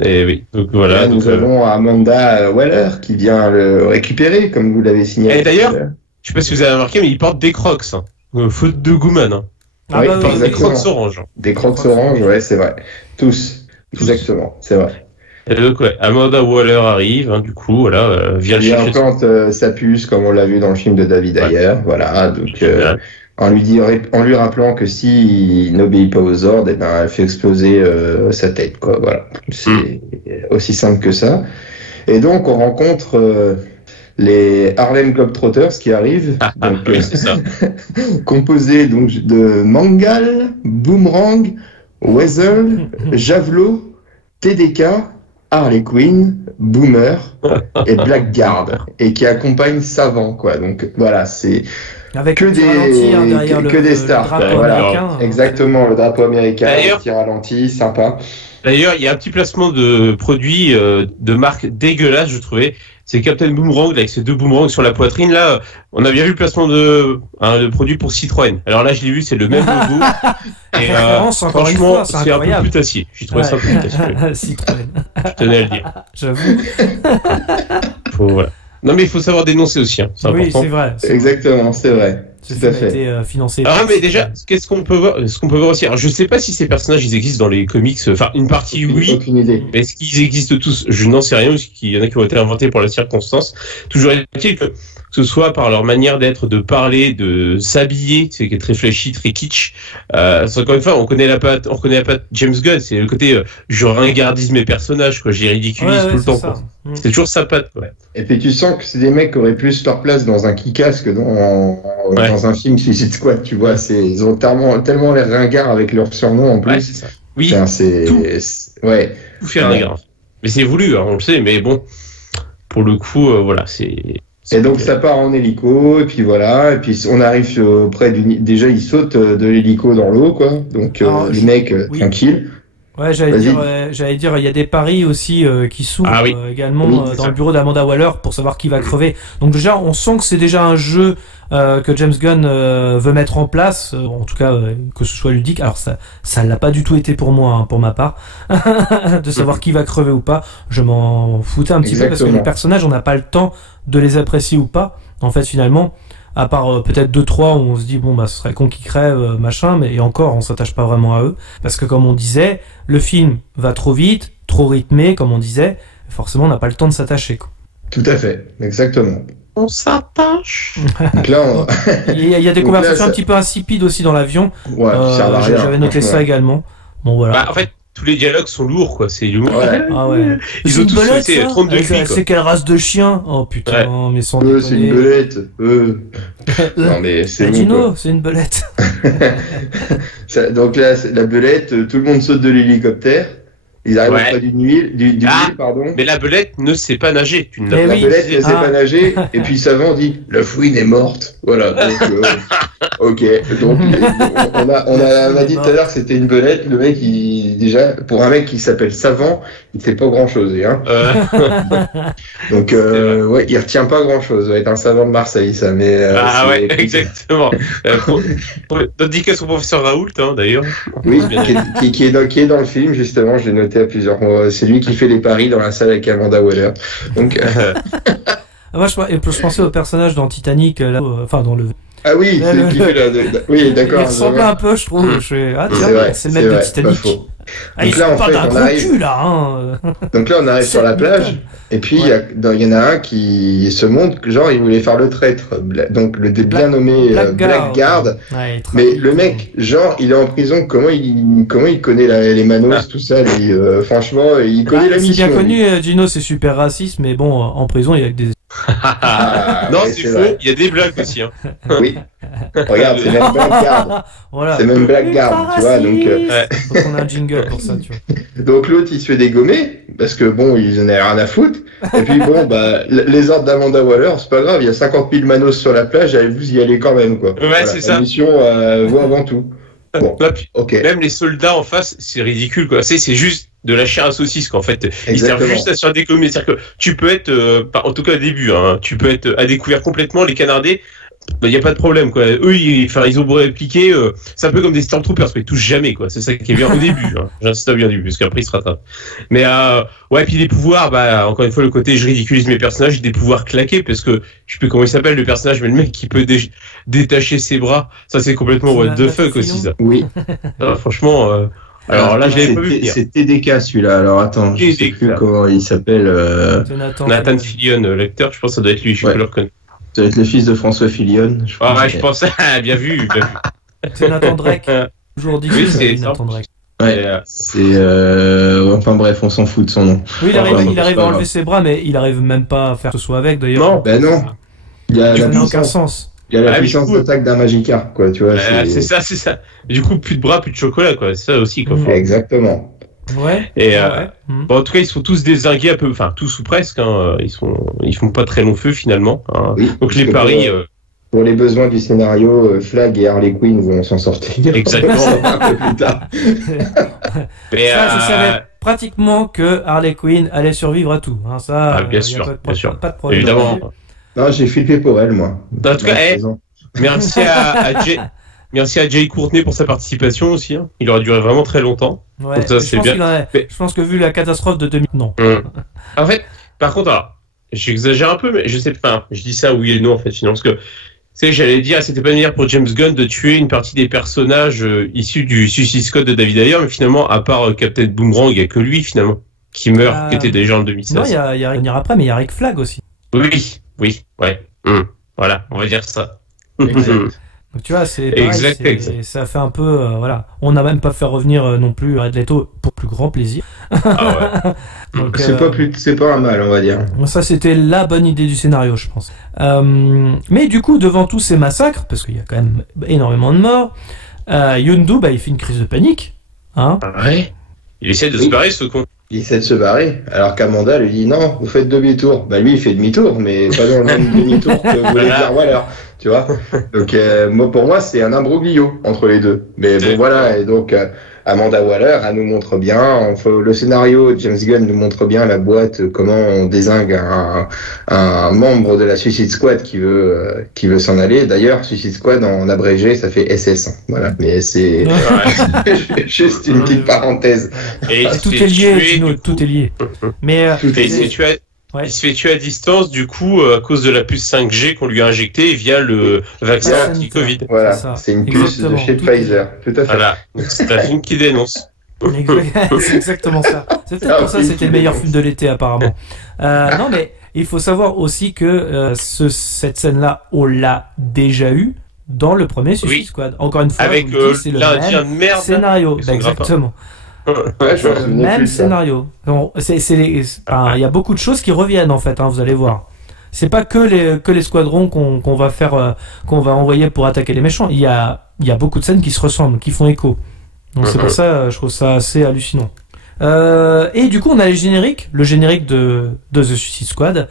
Et oui, donc voilà. Là, nous avons Amanda Waller qui vient le récupérer, comme vous l'avez signalé. Et d'ailleurs, je sais pas si vous avez remarqué, mais il porte des crocs, faute de Gooman. Oui, il porte des crocs orange. Des crocs orange, ouais, c'est vrai. Tous. Exactement, c'est vrai. Et donc, Amanda Waller arrive, du coup, voilà, vient le chercher. Il implante sa puce, comme on l'a vu dans le film de David Ayer, voilà, donc, en lui rappelant que s'il n'obéit pas aux ordres, elle fait exploser sa tête, quoi, voilà. C'est aussi simple que ça. Et donc, on rencontre les Harlem Globetrotters qui arrivent, c'est ça. composés donc de Mangal, Boomerang, Weasel, Javelot, TDK, Harley Quinn, Boomer et Blackguard, et qui accompagne Savant, quoi. Donc voilà, c'est avec que des stars. Voilà, exactement, le drapeau américain, le petit ralenti, sympa. D'ailleurs, il y a un petit placement de produits de marque dégueulasse, je trouvais. C'est Captain Boomerang avec ses deux boomerangs sur la poitrine. Là, on a bien vu le placement de produit pour Citroën. Alors là, je l'ai vu, c'est le même logo. Et franchement, c'est un peu putassier. J'ai trouvé ça putassieux. Citroën. Je tenais à le dire. J'avoue. Voilà. Non, mais il faut savoir dénoncer aussi. C'est important. Oui, c'est vrai. Exactement, c'est vrai. Ce film a été financé. Ah mais déjà, qu'est-ce qu'on peut voir aussi. Alors je sais pas si ces personnages ils existent dans les comics. Enfin, une partie oui. Aucune idée. Mais est-ce qu'ils existent tous? Je n'en sais rien. Parce qu'il y en a qui ont été inventés pour la circonstance. Toujours est-il que ce soit par leur manière d'être, de parler, de s'habiller, c'est très flashy, très kitsch. Encore une fois, on connaît la patte James Gunn, c'est le côté je ringardise mes personnages, quoi, j'y ridiculise tout le temps. Quoi. C'est toujours sa patte. Ouais. Et puis tu sens que c'est des mecs qui auraient plus leur place dans un Kick-Ass que dans un film Suicide Squad, tu vois. Ils ont tellement l'air ringards avec leur surnom en plus. Ouais, c'est ça. Oui. Tout faire ringard. Mais c'est voulu, hein, on le sait. Mais bon, pour le coup, voilà, c'est. Et donc ça part en hélico, et puis voilà, et puis on arrive auprès déjà ils sautent de l'hélico dans l'eau, quoi. Donc les mecs tranquilles. Ouais, j'allais dire, il y a des paris aussi qui s'ouvrent également dans le bureau d'Amanda Waller pour savoir qui va crever. Donc déjà, on sent que c'est déjà un jeu que James Gunn veut mettre en place, en tout cas que ce soit ludique. Alors ça l'a pas du tout été pour moi, hein, pour ma part, de savoir qui va crever ou pas. Je m'en foutais un petit peu parce que les personnages, on n'a pas le temps de les apprécier ou pas. En fait, finalement, à part peut-être 2-3 où on se dit bon bah ce serait con qui crève machin, mais encore on s'attache pas vraiment à eux parce que comme on disait, le film va trop vite, trop rythmé comme on disait, forcément on n'a pas le temps de s'attacher, quoi. Tout à fait, exactement. On s'attache. Donc là, il y a des conversations un petit peu insipides aussi dans l'avion. Ouais, j'avais noté ça également. Bon voilà. Bah, en fait, tous les dialogues sont lourds, quoi. C'est l'humour. Ouais. Ah ouais. Ils ont tous souhaité 32 cuits, c'est quelle race de chien? Oh putain, mais sans déconner. C'est une belette. Non mais c'est Dino, bon, c'est une belette. Donc là, la belette, tout le monde saute de l'hélicoptère. Ils arrivent auprès du nid, pardon. Mais la belette ne sait pas nager. La belette ne sait pas nager, et puis Savant dit la fouine est morte. Voilà. Donc, ok. Donc on a dit tout à l'heure que c'était une belette. Le mec, déjà, pour un mec qui s'appelle Savant, il sait pas grand chose, hein. Donc ouais, il retient pas grand chose. Ça va être un savant de Marseille, ça. Mais ouais, exactement. Dédicace au professeur Raoult, hein, d'ailleurs. Oui, qui est dans le film justement. Je l'ai noté à plusieurs fois. C'est lui qui fait les paris dans la salle avec Amanda Waller. Donc. Moi, je pensais au personnage dans Titanic, là, enfin dans le. Ah oui, oui, d'accord. Il ressemble un peu, je trouve. C'est le mec de Titanic. Ah, il là, en fait, on arrive. Donc là, on arrive sur la plage, et puis il y en a un qui se montre que genre il voulait faire le traître, donc le bien nommé Blackguard. Ouais, mais le mec, genre, il est en prison. Comment il connaît les manos, tout ça. Franchement, il connaît la mission. C'est bien connu, Gino, c'est super raciste, mais bon, en prison, il y a que des. Non, c'est faux. Il y a des blagues aussi. Hein. Oui. Regarde, c'est même Blackguard. Voilà. C'est même Blackguard, tu vois. Donc. Faut qu'on ait un jingle pour ça, tu vois. Donc l'autre, il se fait dégommer parce que bon, il en a rien à foutre. Et puis bon, bah les ordres d'Amanda Waller, c'est pas grave. Il y a 50 000 manos sur la plage. Vous y allez quand même, quoi. Ouais, voilà, c'est ça. La mission vaut avant tout. Bon, okay. Même les soldats en face, c'est ridicule, quoi. C'est juste de la chair à saucisse, quoi. En fait, ils servent juste à se faire dégommer. C'est-à-dire que tu peux être, en tout cas au début, hein, tu peux être à découvert complètement. Les canardés, il n'y a pas de problème, quoi. Eux, ils ont beau répliquer, c'est un peu comme des Stormtroopers, mais ils touchent jamais, quoi. C'est ça qui est bien au début. Hein. J'insiste à bien du début, parce qu'après ils se rattrapent. Mais ouais, puis les pouvoirs, bah encore une fois, le côté je ridiculise mes personnages, des pouvoirs claqués, parce que je sais plus comment il s'appelle le personnage, mais le mec qui peut détacher ses bras, ça c'est complètement what the fuck aussi, ça. Oui. Franchement. Alors là, je l'avais pas vu. C'est TDK celui-là. Alors attends, je sais plus comment il s'appelle. Nathan Fillion, l'acteur, je pense que ça doit être lui. Je peux le reconnaître. Ça doit être le fils de François Fillion. Je pense. Bien vu. C'est Nathan Drake. Toujours dit que c'est Nathan Drake. Ouais, enfin bref, on s'en fout de son nom. Oui, il arrive à enlever ses bras, mais il arrive même pas à faire ce soit avec d'ailleurs. Non, ben non. Il y a aucun sens. Il y a la puissance d'attaque d'un Magikarp, quoi, tu vois. C'est ça. Du coup, plus de bras, plus de chocolat, quoi. C'est ça aussi, quoi. Exactement. Ouais. Et bon, en tout cas, ils sont tous dézingués un peu, enfin tous ou presque. Hein. Ils font pas très long feu finalement. Hein. Oui, donc les paris. Pour les besoins du scénario, Flag et Harley Quinn vont s'en sortir. Exactement. Un peu plus tard. Mais je savais pratiquement que Harley Quinn allait survivre à tout. Hein. Ça, bien sûr, pas de problème. Évidemment. Non, j'ai flippé pour elle, moi. En tout cas, merci à Jay Courtney pour sa participation aussi. Hein. Il aurait duré vraiment très longtemps. Ouais, donc ça, c'est bien. Je pense que vu la catastrophe de 2000, non. En fait, par contre, alors, j'exagère un peu, mais je sais pas. Je dis ça oui et non en fait, finalement, parce que sais, j'allais dire, c'était pas une manière pour James Gunn de tuer une partie des personnages issus du Suicide Squad de David Ayer, mais finalement, à part Captain Boomerang, il y a que lui, finalement, qui meurt, qui était déjà en 2016. Non, il y a après, mais il y a Rick Flag aussi. Oui, ouais. Voilà, on va dire ça. Exact. Donc tu vois, c'est pareil, ça fait un peu, voilà. On n'a même pas fait revenir non plus Jared Leto pour plus grand plaisir. Ah ouais. Donc, c'est pas un mal, on va dire. Ça, c'était la bonne idée du scénario, je pense. Mais du coup, devant tous ces massacres, parce qu'il y a quand même énormément de morts, Yondu, il fait une crise de panique. Hein. Ouais. Il essaie de se barrer, ce con. Il essaie de se barrer, alors qu'Amanda lui dit non, vous faites demi-tour. Lui, il fait demi-tour, mais pas dans le même demi-tour que voulait dire Waller, tu vois. Donc, pour moi, c'est un imbroglio entre les deux. Mais bon, voilà, et donc, Amanda Waller, elle nous montre bien, le scénario, James Gunn nous montre bien la boîte, comment on dézingue un membre de la Suicide Squad qui veut s'en aller. D'ailleurs, Suicide Squad, en abrégé, ça fait SS. Voilà. Mais c'est juste une petite parenthèse. Et tout est lié, Gino, tout est lié. Mais, il se fait tuer à distance, du coup, à cause de la puce 5G qu'on lui a injectée via le vaccin anti-Covid. Voilà, c'est une puce de chez Pfizer. Tout à fait. Voilà, c'est un film qui dénonce. C'est exactement ça. C'est peut-être pour ça que c'était le meilleur film de l'été, apparemment. Non, mais il faut savoir aussi que cette scène-là, on l'a déjà eu dans le premier Suicide Squad. Encore une fois, avec c'est le l'Indien de merde scénario. Exactement. Même scénario. Il y a beaucoup de choses qui reviennent en fait, vous allez voir. C'est pas que les squadrons qu'on va faire, qu'on va envoyer pour attaquer les méchants. Il y a beaucoup de scènes qui se ressemblent, qui font écho. Donc c'est pour ça, je trouve ça assez hallucinant. Et du coup, on a le générique de The Suicide Squad,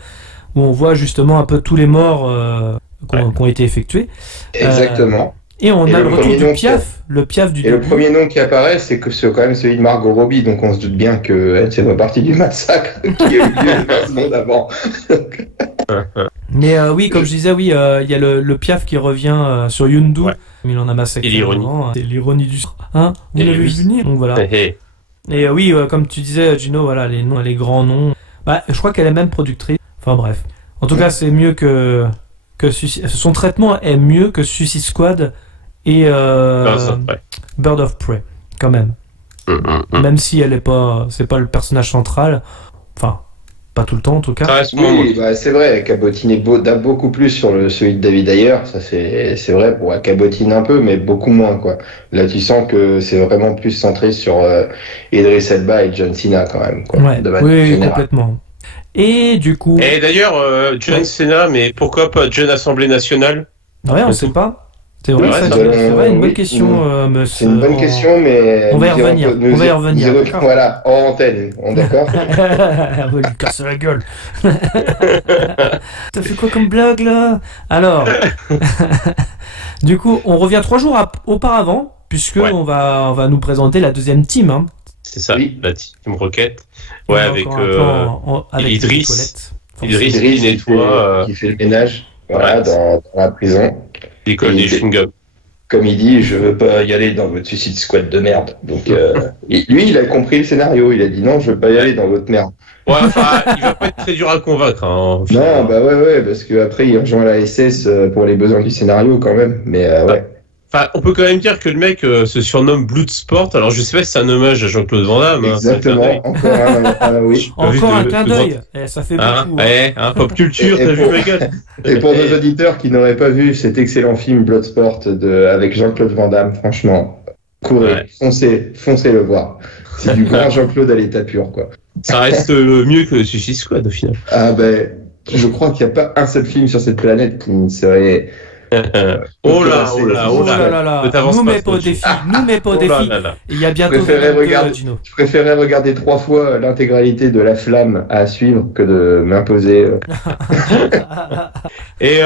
où on voit justement un peu tous les morts qui ont été effectués. Exactement. Et on a le retour du Piaf, le Piaf du début. Et le premier nom qui apparaît, c'est quand même celui de Margot Robbie, donc on se doute bien qu'elle fait pas partie du massacre qui a eu lieu 20 secondes avant. Mais oui, comme je disais, il y a le Piaf qui revient sur Yondu. Il en a massacré. Et l'ironie. C'est l'ironie du sort. Vous l'avez vu venir, donc voilà. Et oui, comme tu disais, Gino, voilà, les grands noms. Je crois qu'elle est même productrice. Enfin bref. En tout cas, c'est mieux que son traitement est mieux que Suicide Squad et Bird of Prey, quand même. Même si c'est pas le personnage central. Enfin, pas tout le temps en tout cas. Oui, c'est vrai, elle cabotine beaucoup plus sur celui de David Ayer, ça c'est vrai, elle cabotine un peu, mais beaucoup moins, quoi. Là, tu sens que c'est vraiment plus centré sur Idris Elba et John Cena, quand même, quoi. Oui, complètement. Et du coup... Et d'ailleurs, John Cena, mais pourquoi pas John Assemblée Nationale? Ouais, on sait pas. C'est vrai, c'est une bonne question, monsieur. C'est une bonne question, mais... On va y revenir. Voilà, en antenne, d'accord. On va lui casser la gueule. T'as fait quoi comme blague, là? Alors, du coup, on revient 3 jours auparavant, puisque on va nous présenter la deuxième team. C'est ça, la team Rocket. Ouais, avec Idris qui nettoie... Qui fait le ménage, voilà, dans la prison. L'école des chewing-gums. Comme il dit, je veux pas y aller dans votre Suicide Squad de merde. Donc, lui, il a compris le scénario. Il a dit non, je veux pas y aller dans votre merde. Ouais, il va pas être très dur à convaincre. Non, ouais, parce qu'après, il rejoint la SS pour les besoins du scénario quand même. Mais ouais. Enfin, on peut quand même dire que le mec se surnomme Bloodsport. Alors, je sais pas si c'est un hommage à Jean-Claude Van Damme. Exactement. Encore un clin d'œil. Ça fait beaucoup. Pop culture, t'as vu, ma gueule. Et pour nos auditeurs qui n'auraient pas vu cet excellent film Bloodsport avec Jean-Claude Van Damme, franchement, courez, foncez le voir. C'est du grand Jean-Claude à l'état pur, quoi. Ça reste mieux que Suicide Squad, au final. Je crois qu'il n'y a pas un seul film sur cette planète qui ne serait... Oh là. Nous mets pas au défi. Il y a bientôt. Je préférais regarder 3 fois l'intégralité de La Flamme à suivre que de m'imposer. Et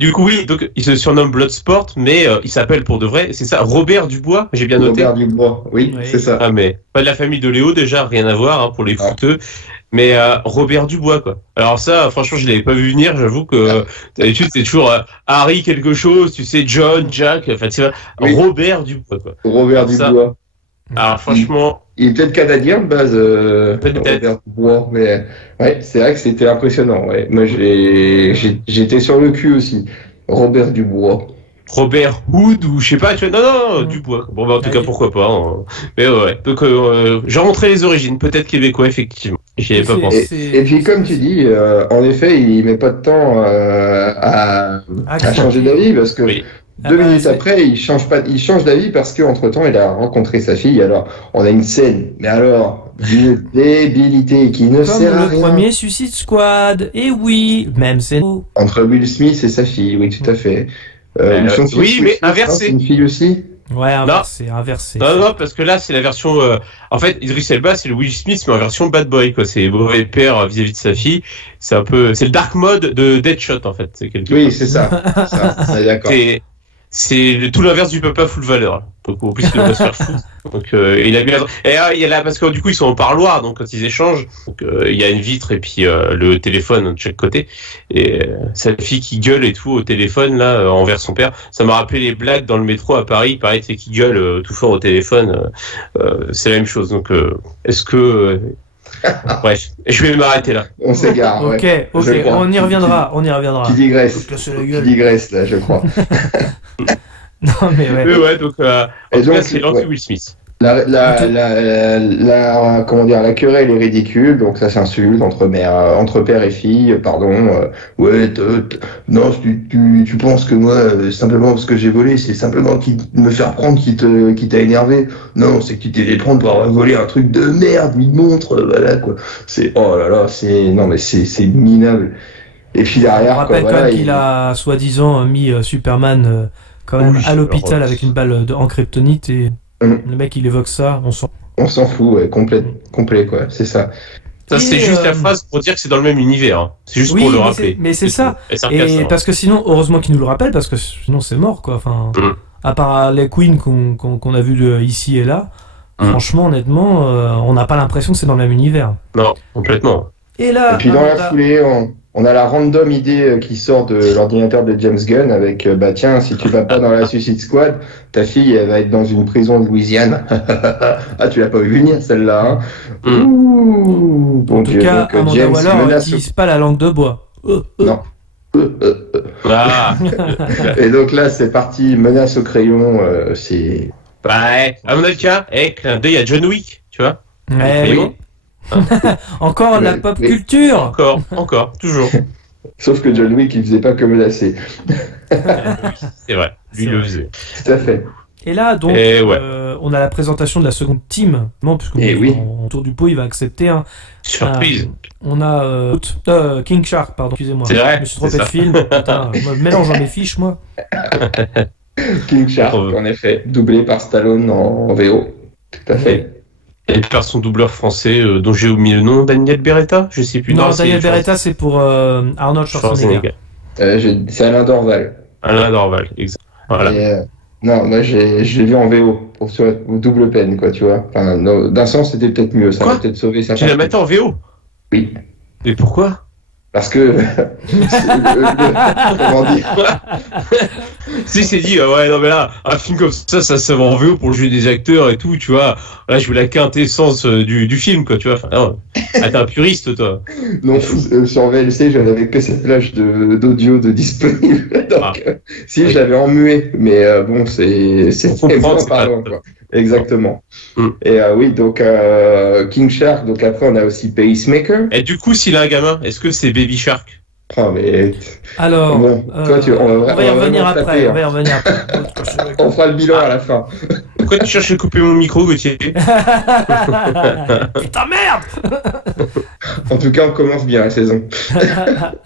du coup, oui, donc il se surnomme Bloodsport, mais il s'appelle pour de vrai, c'est ça, Robert Dubois, j'ai bien noté. Robert Dubois, oui, c'est ça. Ah, mais pas de la famille de Léo, déjà, rien à voir pour les fouteux. Mais Robert Dubois, quoi. Alors ça, franchement, je l'avais pas vu venir. J'avoue que d'habitude c'est toujours Harry quelque chose, tu sais, John, Jack. Enfin, tu vois, Robert Dubois, quoi. Robert Dubois. Alors franchement, il est peut-être canadien de base. Robert Dubois, mais ouais, c'est vrai que c'était impressionnant. Ouais, moi j'étais sur le cul aussi. Robert Dubois. Robert Hood ou je sais pas, tu vois, non, Dubois. Bon, bah, en tout cas, pourquoi pas. Hein. Mais ouais. Donc, j'ai rentré les origines, peut-être québécois, effectivement. J'y avais pas pensé. Et puis, comme tu dis, en effet, il met pas de temps à changer d'avis parce que 2 minutes après, il change d'avis parce qu'entre temps, il a rencontré sa fille. Alors, on a une scène, mais alors, d'une débilité qui ne sert à rien. Comme le premier Suicide Squad. Et oui, même scénario. Entre Will Smith et sa fille, oui, tout à fait. Oui, mais inversé. C'est une fille aussi. Ouais, inversé. Non, parce que là, c'est la version. En fait, Idris Elba, c'est le Will Smith, mais en version bad boy, quoi. C'est mauvais père vis-à-vis de sa fille. C'est un peu, c'est le dark mode de Deadshot, en fait. Oui, c'est ça. D'accord. C'est tout l'inverse du papa full valeur. Donc, en plus, il va se faire foutre. Donc, il a bien. Et il y a là, parce que du coup, ils sont en parloir, donc quand ils échangent, donc il y a une vitre et puis le téléphone de chaque côté. Et sa fille qui gueule et tout au téléphone là envers son père. Ça m'a rappelé les blagues dans le métro à Paris. Pareil, c'est qui gueule tout fort au téléphone. C'est la même chose. Donc, est-ce que bref, je vais m'arrêter là. On s'égare. Ok, on y reviendra. Tu digresses là, je crois. Non mais ouais. Ouais, donc en tout cas, c'est l'anti-Will Smith. La querelle est ridicule, donc ça s'insulte entre père et fille, pardon. Non, tu penses que moi, simplement parce que j'ai volé, c'est simplement me faire prendre qui t'a énervé. Non, c'est que tu t'es fait prendre pour avoir volé un truc de merde, une montre, voilà quoi. Oh là là, c'est minable. Et puis derrière, on rappelle quand même qu'il a soi-disant mis Superman quand même à l'hôpital avec une balle en kryptonite et le mec il évoque ça, on s'en fout, ouais, complet quoi, c'est ça. Ça c'est juste la phrase pour dire que c'est dans le même univers, hein. C'est juste pour le rappeler. Mais c'est ça. Et parce que sinon, heureusement qu'il nous le rappelle, parce que sinon c'est mort quoi. Enfin, à part les Queens qu'on a vu ici et là, franchement, honnêtement, on n'a pas l'impression que c'est dans le même univers. Non, complètement. Et puis dans la foulée, on a la random idée qui sort de l'ordinateur de James Gunn avec tiens, si tu vas pas dans la Suicide Squad, ta fille elle va être dans une prison de Louisiane. Ah, tu l'as pas vu venir celle-là, hein. Ouh. En tout cas, Amanda Waller n'utilise pas la langue de bois. Non. Et donc là, c'est parti, menace au crayon, c'est... Ouais, à mon avis, clin d'œil à John Wick, tu vois. Oui. Encore la pop culture. Encore, toujours. Sauf que John Wick, il faisait pas que menacer. C'est vrai, lui le faisait. Tout à fait. Et là, donc, on a la présentation de la seconde team. Non, puisque en tour du pot, il va accepter. Surprise. On a King Shark, pardon, excusez-moi. C'est vrai. Je me suis trompé de film. Putain, je me mélange dans mes fiches, moi. King Shark, en effet, doublé par Stallone en VO. Tout à fait. Et par son doubleur français, dont j'ai omis le nom, Daniel Beretta, je sais plus. Non, Daniel Beretta, c'est pour Arnold Schwarzenegger. C'est Alain Dorval. Alain Dorval, exact. Voilà. Non, moi je l'ai vu en VO, pour double peine, quoi, tu vois. Enfin, d'un sens, c'était peut-être mieux, ça va peut-être sauver ça. Tu l'as mis en VO? Oui. Et pourquoi? Parce que comment dire, si c'est dit ouais non mais là un film comme ça se vend en VO pour le jeu des acteurs et tout, tu vois, là je veux la quintessence du film quoi, tu vois, enfin t'es un puriste toi. Non, sur VLC je n'avais que cette plage d'audio de disponible, donc si je l'avais en muet, mais bon c'est vraiment parlant quoi. Exactement. Et oui, donc King Shark, donc après on a aussi Pacemaker. Et du coup, s'il a un gamin, est-ce que c'est Baby Shark? Ah mais... Alors, bon, toi, on va y revenir après. On fera le bilan à la fin. Pourquoi tu cherches à couper mon micro, Gauthier? Putain, merde. En tout cas, on commence bien la saison.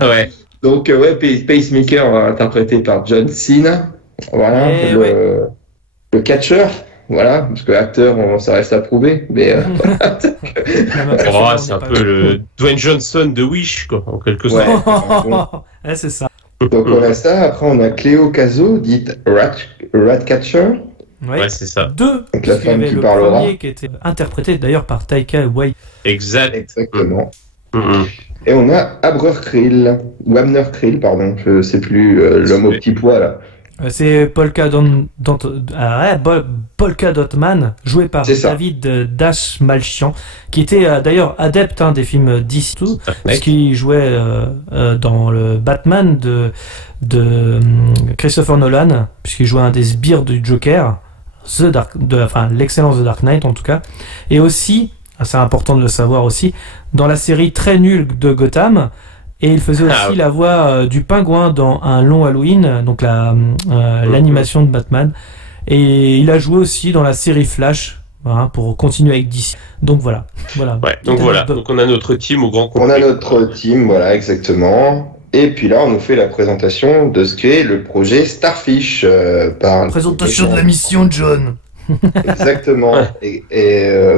Ouais. Donc, Pacemaker, interprété par John Cena. Voilà, le catcheur. Voilà, parce que acteur, ça reste à prouver, mais c'est un peu le Dwayne Johnson de Wish, quoi, en quelque sorte. Ouais, c'est ça. Donc on a ça, après on a Cléo Caso, dite Ratcatcher. Ouais, c'est ça. Donc la femme qui parlera. Premier qui était interprété d'ailleurs par Taika Waititi. Exactement. Et on a Abner Krill, pardon, je sais plus, l'homme au petit pois là. C'est Polka Dot Man, joué par David Dastmalchian, qui était d'ailleurs adepte des films DC, parce qu'il jouait dans le Batman de Christopher Nolan, puisqu'il jouait un des sbires du Joker, l'excellent The Dark Knight en tout cas, et aussi, c'est important de le savoir aussi, dans la série très nulle de Gotham. Et il faisait aussi la voix du pingouin dans Un long Halloween, donc l'animation de Batman. Et il a joué aussi dans la série Flash, pour continuer avec DC. Donc voilà. Ouais, donc on a notre team au grand complet. On a notre team, voilà, exactement. Et puis là, on nous fait la présentation de ce qu'est le projet Starfish. Présentation de la mission, John. Exactement. Et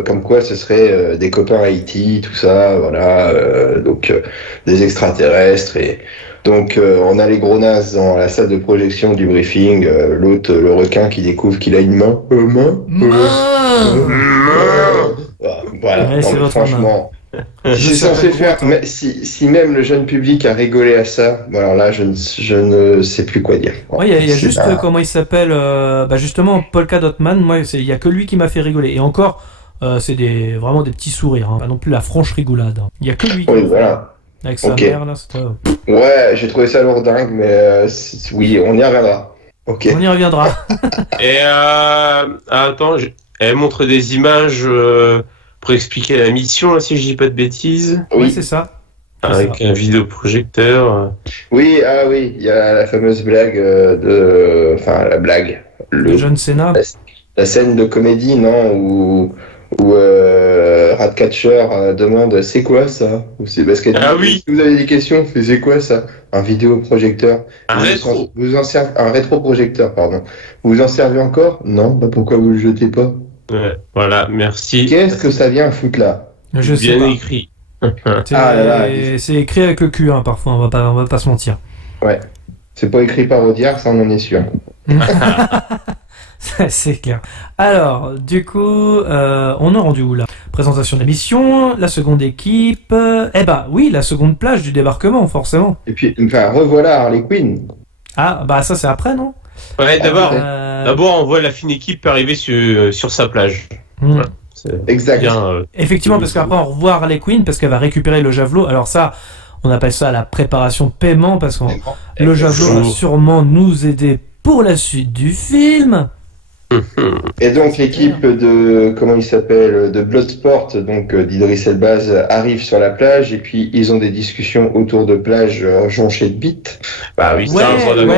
comme quoi ce serait des copains Haïti, tout ça, voilà, donc des extraterrestres. Et donc on a les gros nazes dans la salle de projection du briefing, l'autre, le requin qui découvre qu'il a une main. Voilà, ouais, donc, franchement. J'ai censé faire, mais si même le jeune public a rigolé à ça, bon alors là je ne sais plus quoi dire. Bon, il y a juste comment il s'appelle, justement Polka Dot-Man, moi il y a que lui qui m'a fait rigoler, et encore c'est vraiment des petits sourires, pas non plus la franche rigolade. Il y a que lui qui voilà. Avec sa mère là, ouais, j'ai trouvé ça lourdingue, mais oui, on y reviendra. Ok. On y reviendra. Et attends, elle montre des images pour expliquer la mission, là, si je dis pas de bêtises. Oui, c'est ça. Avec un vidéoprojecteur. Oui, il y a la fameuse blague la blague. Le John Cena. La scène de comédie, non, où Ratcatcher demande c'est quoi ça, ou c'est parce que oui. Si vous avez des questions, c'est quoi ça, un vidéoprojecteur, un rétroprojecteur, pardon. Vous en servez encore? Non, bah pourquoi vous le jetez pas? Ouais, voilà, merci. Qu'est-ce que ça vient foutre là? Je sais bien pas. Écrit. C'est écrit avec le cul, parfois, on va pas se mentir. Ouais, c'est pas écrit par Audiard, ça on en est sûr. C'est clair. Alors, du coup, on est rendu où là? Présentation de la mission, la seconde équipe. Oui, la seconde plage du débarquement, forcément. Et puis, revoilà Harley Quinn. Ah, ça c'est après, non? Ouais, d'abord on voit la fine équipe arriver sur sa plage. Voilà, exact. Effectivement, parce qu'après on revoit Harley Quinn parce qu'elle va récupérer le javelot. Alors ça, on appelle ça la préparation paiement parce que le javelot va sûrement nous aider pour la suite du film. Et donc l'équipe de de Bloodsport, donc d'Idris Elbaz, arrive sur la plage et puis ils ont des discussions autour de plage jonchées de bites. Bah oui,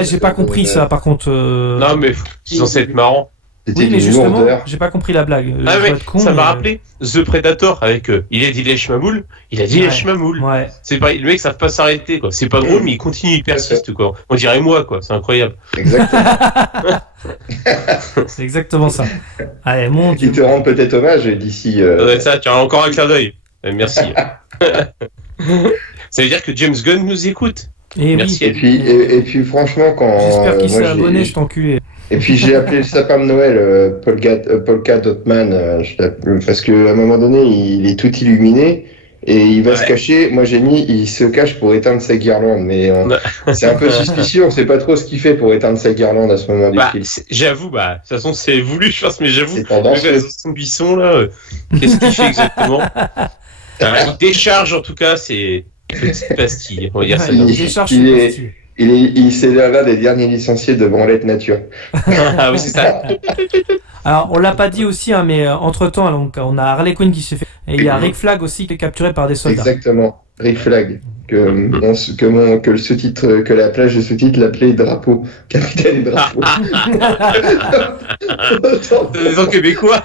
j'ai pas compris ça par contre. Non mais c'est censé être marrant. Oui, mais justement, j'ai pas compris la blague. Ça m'a rappelé The Predator avec il a dit les Shmamoul, il a dit les Shmamoul. Ouais. C'est pas, le mec savent pas s'arrêter quoi. C'est pas drôle mais il continue, il persiste quoi. On dirait moi quoi, c'est incroyable. Exactement. C'est exactement ça. Allez, mon Dieu. Ils te rendent peut-être hommage d'ici. Ça, tu as encore un clin d'œil. Merci. Ça veut dire que James Gunn nous écoute. Merci. Et puis franchement quand. J'espère qu'il s'est abonné, je t'enculé. Et puis j'ai appelé le sapin de Noël Polka Dot-Man parce que à un moment donné il est tout illuminé et il va se cacher. Moi j'ai mis il se cache pour éteindre sa guirlande, mais c'est un peu suspicieux. On sait pas trop ce qu'il fait pour éteindre sa guirlande à ce moment du film. J'avoue, de toute façon c'est voulu, je pense, mais j'avoue. C'est tendancieux. Son buisson là, qu'est-ce qu'il fait exactement? Il décharge en tout cas c'est petite pastille. On va dire ça. Il décharge ses pastilles. C'est l'un des derniers licenciés de Branlette Nature. Ah oui, c'est ça. Alors, on l'a pas dit aussi, mais entre-temps, donc, on a Harley Quinn qui se fait... Et il y a Rick Flag aussi qui est capturé par des soldats. Exactement. Rick Flag. Que la plage de sous-titre l'appelait Drapeau. Capitaine Drapeau. C'est des gens québécois.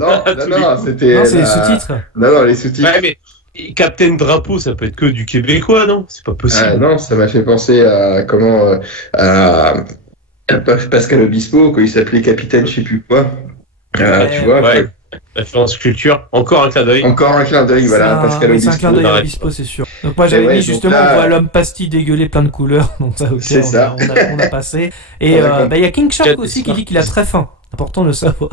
Non, c'était... Non, c'est les sous-titres. Non, les sous-titres. Ouais, mais... Captain Drapeau, ça peut être que du québécois, non? C'est pas possible. Non, ça m'a fait penser à Pascal Obispo, quand il s'appelait Capitaine, je sais plus quoi. Tu vois. Ouais. Référence culture. Encore un clin d'œil. Voilà. Pascal Obispo. C'est un clin d'œil à Obispo, c'est sûr. Donc moi j'avais mis justement, on voit l'homme pastille dégueuler plein de couleurs. Donc ça, ok, c'est ça. On a passé. Et il y a King Shark aussi qui dit qu'il a très faim. Important de le savoir.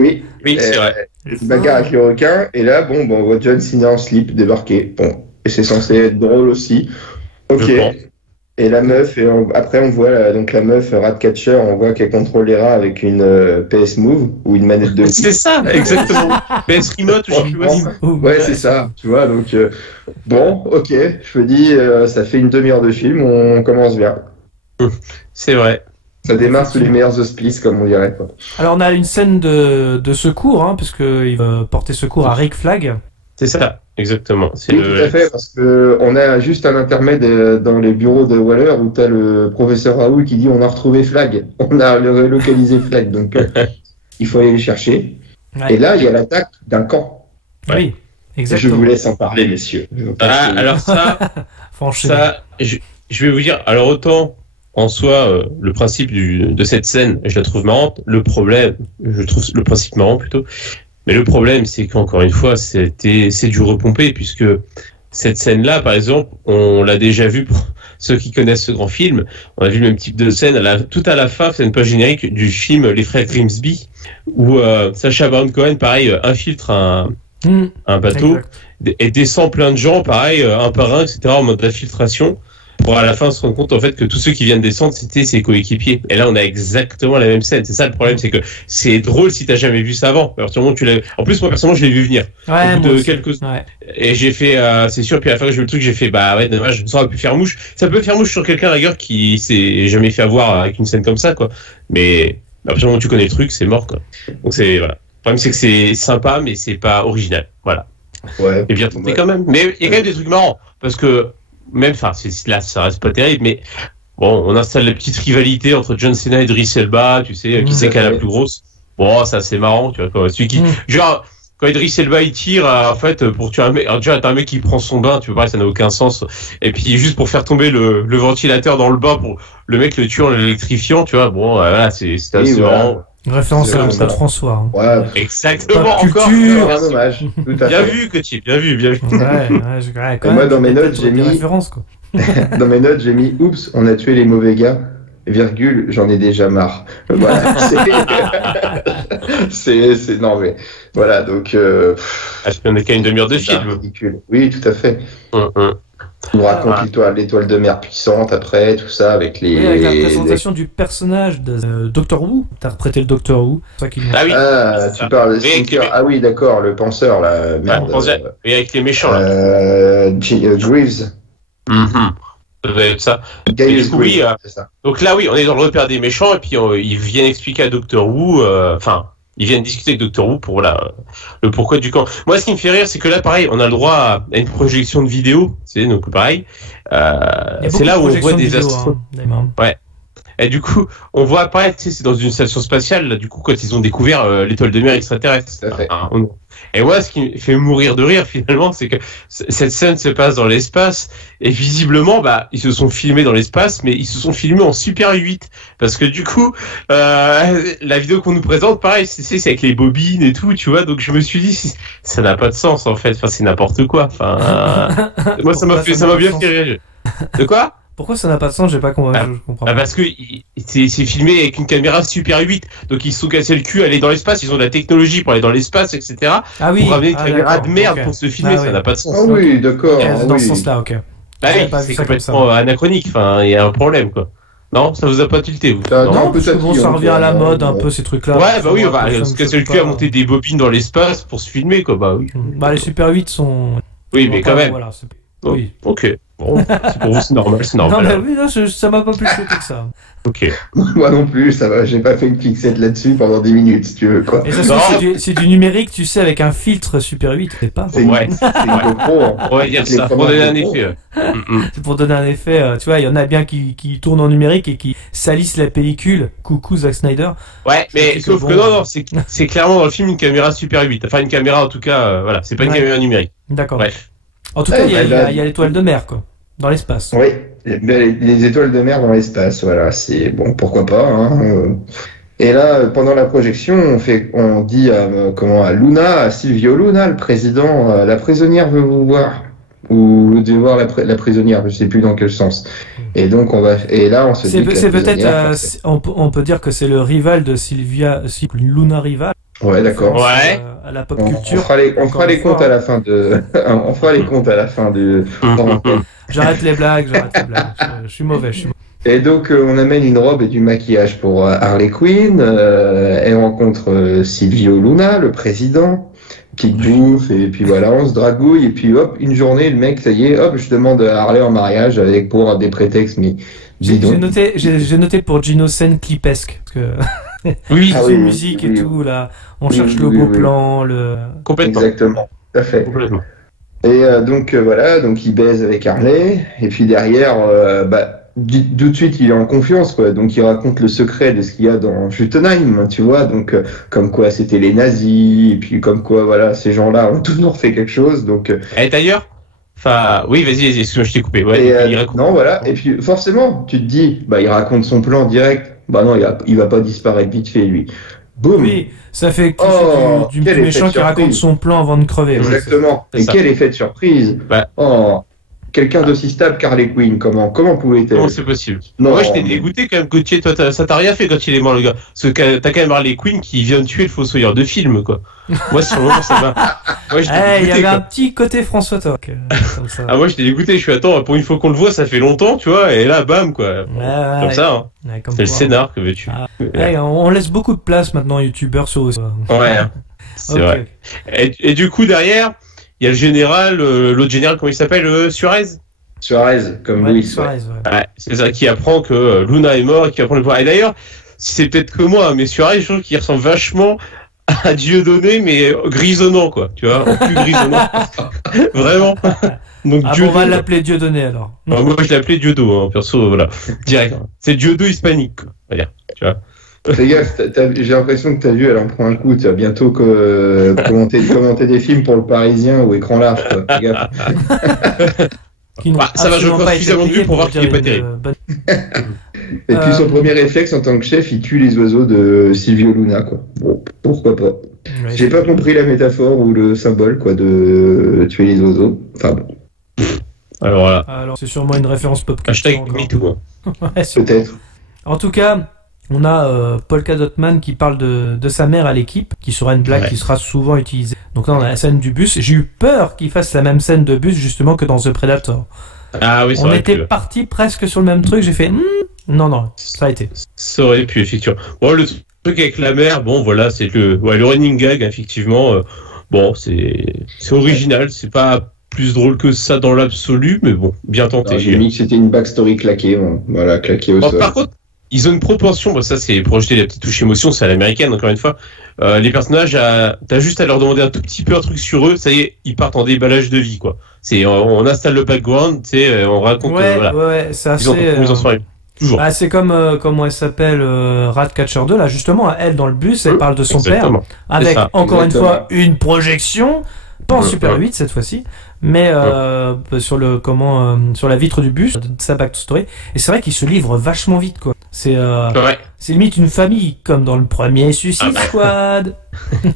Oui, c'est vrai. Bagarre avec les requins, et là, on voit John Cena en slip débarquer. Bon, et c'est censé être drôle aussi. Ok. Et la meuf, après on voit donc la meuf Ratcatcher, on voit qu'elle contrôle les rats avec une PS Move ou une manette de. C'est ça, exactement. PS Remote, je sais plus. Ouais, c'est ça. Tu vois, donc bon, ok. Je me dis, ça fait une demi-heure de film, on commence bien. C'est vrai. Ça démarre sous les meilleurs auspices, comme on dirait. Quoi. Alors on a une scène de secours, hein, parce qu'il va porter secours à Rick Flag. C'est ça, exactement. Oui, tout à fait, parce que on a juste un intermède dans les bureaux de Waller où tu as le professeur Raoul qui dit on a retrouvé Flag, on a relocalisé Flag, donc il faut aller le chercher. Ouais. Et là, il y a l'attaque d'un camp. Oui, exactement. Je vous laisse en parler, messieurs. Alors ça, je vais vous dire, alors autant en soi, le principe de cette scène, je la trouve marrante. Le problème, je trouve le principe marrant plutôt. Mais le problème, c'est qu'encore une fois, c'est du repompé, puisque cette scène-là, par exemple, on l'a déjà vu pour ceux qui connaissent ce grand film. On a vu le même type de scène tout à la fin, c'est une page générique du film Les Frères Grimsby, où Sacha Baron Cohen, pareil, infiltre un bateau et descend plein de gens, pareil, un par un, etc., en mode d'infiltration. Pour à la fin se rendre compte en fait que tous ceux qui viennent descendre c'était ses coéquipiers. Et là on a exactement la même scène. C'est ça le problème, c'est que c'est drôle si t'as jamais vu ça avant. Alors, en plus moi personnellement je l'ai vu venir. Ouais, au bout de quelques... Et j'ai fait, c'est sûr. Puis à la fin que j'ai vu le truc, j'ai fait bah ouais dommage, ça aurait pu faire mouche. Ça peut faire mouche sur quelqu'un d'ailleurs qui s'est jamais fait avoir avec une scène comme ça quoi. Mais à partir du moment où tu connais le truc, c'est mort quoi. Donc c'est voilà. Le problème c'est que c'est sympa mais c'est pas original. Voilà. Ouais. Et bien tenté quand même. Mais il y a quand même des trucs marrants parce que même, enfin, là, ça reste pas terrible, mais bon, on installe la petite rivalité entre John Cena et Idris Elba, tu sais, qui c'est qui a la plus grosse. Bon, ça, c'est marrant, tu vois, quoi. Celui qui, genre, quand Idris Elba, il tire, en fait, pour tuer un mec, alors déjà, t'as un mec qui prend son bain, tu vois, ça n'a aucun sens. Et puis, juste pour faire tomber le ventilateur dans le bain pour le mec le tue en l'électrifiant, tu vois, bon, voilà, c'est assez marrant. Une référence à Claude François. Hein. Ouais. Exactement, encore. Un hommage. Bien vu, Coty, bien vu. Ouais, moi, dans mes notes, j'ai mis. Dans mes notes, j'ai mis oups, on a tué les mauvais gars. Virgule, j'en ai déjà marre. Voilà. c'est non mais voilà donc. Est-ce qu'on est qu'à une demi-heure de film? Ridicule. Oui, tout à fait. On raconte l'étoile de mer puissante après, tout ça, avec les... Oui, avec la présentation du personnage de Doctor Who. T'as interprété le Doctor Who. Tu parles de ah oui, d'accord, le penseur, là, merde. Et avec les méchants, là. Greaves. Ça doit être ça. Et du coup, oui, donc là, oui, on est dans le repère des méchants, et puis ils viennent expliquer à Doctor Who, ils viennent discuter avec Doctor Who pour le pourquoi du camp. Moi, ce qui me fait rire, c'est que là, pareil, on a le droit à une projection de vidéo, donc pareil. C'est là où on voit des astres. Ouais. Et du coup, on voit apparaître, c'est dans une station spatiale, là, du coup, quand ils ont découvert l'étoile de mer extraterrestre. Et moi, ce qui me fait mourir de rire, finalement, c'est que cette scène se passe dans l'espace, et visiblement, ils se sont filmés dans l'espace, mais ils se sont filmés en Super 8. Parce que du coup, la vidéo qu'on nous présente, pareil, c'est avec les bobines et tout, tu vois, donc je me suis dit, ça n'a pas de sens, en fait, c'est n'importe quoi. Moi, ça m'a bien fait rire. De quoi? Pourquoi ça n'a pas de sens? J'ai pas compris. Je comprends pas. Parce que c'est filmé avec une caméra Super 8, donc ils se sont cassés le cul à aller dans l'espace, ils ont de la technologie pour aller dans l'espace, etc. Ah oui. Pour amener une caméra de merde pour se filmer, ça n'a pas de sens. Ah oui, d'accord. Dans ce sens-là, ok. C'est complètement anachronique, il y a un problème, quoi. Non, ça vous a pas tilté, vous? Non, peut-être. Bon, ça revient à la mode, un peu, ces trucs-là. Ouais, oui, on va se casser le cul à monter des bobines dans l'espace pour se filmer, quoi, oui. Les Super 8 sont... Oui, mais quand même. Voilà, oui. Ok. Bon, pour vous, c'est normal. Non, mais oui, ça m'a pas plus choqué que ça. Ok. Moi non plus, ça va, j'ai pas fait une fixette là-dessus pendant 10 minutes, si tu veux, quoi. Et ça, c'est du numérique, tu sais, avec un filtre Super 8, c'est pas. C'est une GoPro. On va dire ça, pour donner un effet. C'est pour donner un effet, tu vois, il y en a bien qui tournent en numérique et qui salissent la pellicule. Coucou Zack Snyder. Ouais, mais sauf que non, c'est clairement dans le film une caméra Super 8. Enfin, une caméra, en tout cas, voilà, c'est pas une caméra numérique. D'accord. Bref. En tout cas, il y a l'étoile de mer, quoi. Dans l'espace. Oui, les étoiles de mer dans l'espace, voilà, c'est bon, pourquoi pas. Hein. Et là, pendant la projection, on dit à Luna, à Silvio Luna, le président, la prisonnière veut vous voir, ou de voir la prisonnière, je sais plus dans quel sens. Et donc et là on se dit que c'est peut-être, on peut dire que c'est le rival de Luna rival. Ouais, d'accord. Ouais. À la pop culture. On fera les comptes à la fin de. On fera les comptes à la fin de. J'arrête les blagues. Je suis mauvais. Et donc, on amène une robe et du maquillage pour Harley Quinn. Elle rencontre Silvio Luna, le président. Petite bouffe, et puis voilà, on se dragouille, et puis hop, une journée, le mec, ça y est, hop, je demande à Harley en mariage avec pour des prétextes, mais bidons. J'ai noté pour Gino scène clipesque, parce que oui, musique et tout, là, on cherche le beau plan, Complètement. Exactement, tout à fait. Complètement. Et donc voilà, donc il baise avec Harley, et puis derrière, tout de suite il est en confiance, quoi. Donc il raconte le secret de ce qu'il y a dans Jotunheim, tu vois, donc comme quoi c'était les nazis, et puis comme quoi voilà, ces gens-là ont toujours fait quelque chose, donc. Et d'ailleurs, oui, vas-y, excuse-moi, je t'ai coupé. Ouais, non, voilà, et puis forcément, tu te dis, il raconte son plan direct. Bah non, il va pas disparaître vite fait, lui. Boum. Oui, ça fait du méchant qui raconte son plan avant de crever. Exactement. Ouais, et quel effet de surprise. Quelqu'un d'aussi stable qu'Harley Quinn, comment pouvait-elle? Comment c'est possible? Non, moi, je t'ai dégoûté quand même, Gauthier. Toi, ça t'a rien fait quand il est mort, le gars. Parce que t'as quand même Harley Quinn qui vient de tuer le fossoyeur de film, quoi. Moi, sur le moment, ça va. Moi, je t'ai dégoûté. Il y avait un petit côté François Toc. Moi, je t'ai dégoûté. Je suis pour une fois qu'on le voit, ça fait longtemps, tu vois. Et là, bam, quoi. Comme ça, hein. Ouais, c'est le scénar que veux-tu. On laisse beaucoup de place maintenant, youtubeurs sur. Ouais, c'est vrai. Et du coup, derrière. Il y a le général, l'autre général, comment il s'appelle, Suarez, comme Louis. Suarez, ouais, c'est ça, qui apprend que Luna est mort et qui apprend le pouvoir. Et d'ailleurs, c'est peut-être que moi, mais Suarez, je trouve qu'il ressemble vachement à Dieudonné, mais grisonnant, quoi. Tu vois, en plus grisonnant. Vraiment. Donc, on va l'appeler Dieudonné, alors. Moi, je l'ai appelé Diodo, hein, perso, voilà. Direct. C'est Diodo hispanique, quoi. On va dire, tu vois. Fais gaffe, j'ai l'impression que ta vue elle en prend un coup. Tu vas bientôt commenter des films pour le Parisien ou Écran Large. Fais gaffe. Ça va, je crois suffisamment de vue pour voir qu'il n'est pas terrible. Et puis son premier réflexe en tant que chef, il tue les oiseaux de Silvio Luna, quoi. Bon, pourquoi pas. Ouais, j'ai pas compris la métaphore ou le symbole, quoi, de tuer les oiseaux. Enfin bon. Alors voilà. Alors c'est sûrement une référence pop culture. Hashtag MeToo. Peut-être. En tout cas. On a Polka Dot Man qui parle de sa mère à l'équipe, qui sera une blague qui sera souvent utilisée. Donc là, on a la scène du bus. J'ai eu peur qu'il fasse la même scène de bus, justement, que dans The Predator. Ah oui, on était parti presque sur le même truc. J'ai fait non, ça a été. Ça aurait pu, effectivement. Bon, le truc avec la mère, bon, voilà, c'est le running gag, effectivement. Bon, c'est original. C'est pas plus drôle que ça dans l'absolu, mais bon, bien tenté. J'ai mis que c'était une backstory claquée. Bon. Voilà, claquée au sol. Par contre, ils ont une proportion, ça c'est pour ajouter la petite touche émotion, c'est à l'américaine encore une fois. Les personnages, t'as juste à leur demander un tout petit peu un truc sur eux, ça y est, ils partent en déballage de vie, quoi. On installe le background, tu sais, on raconte. Ouais, c'est assez. Toujours. C'est comme comment elle s'appelle, Ratcatcher 2 là, justement, elle dans le bus, elle parle de son père, avec encore une fois une projection, pas en Super 8 cette fois-ci. Mais sur la vitre du bus de sa backstory, et c'est vrai qu'il se livre vachement vite, quoi. C'est limite une famille comme dans le premier Suicide Squad.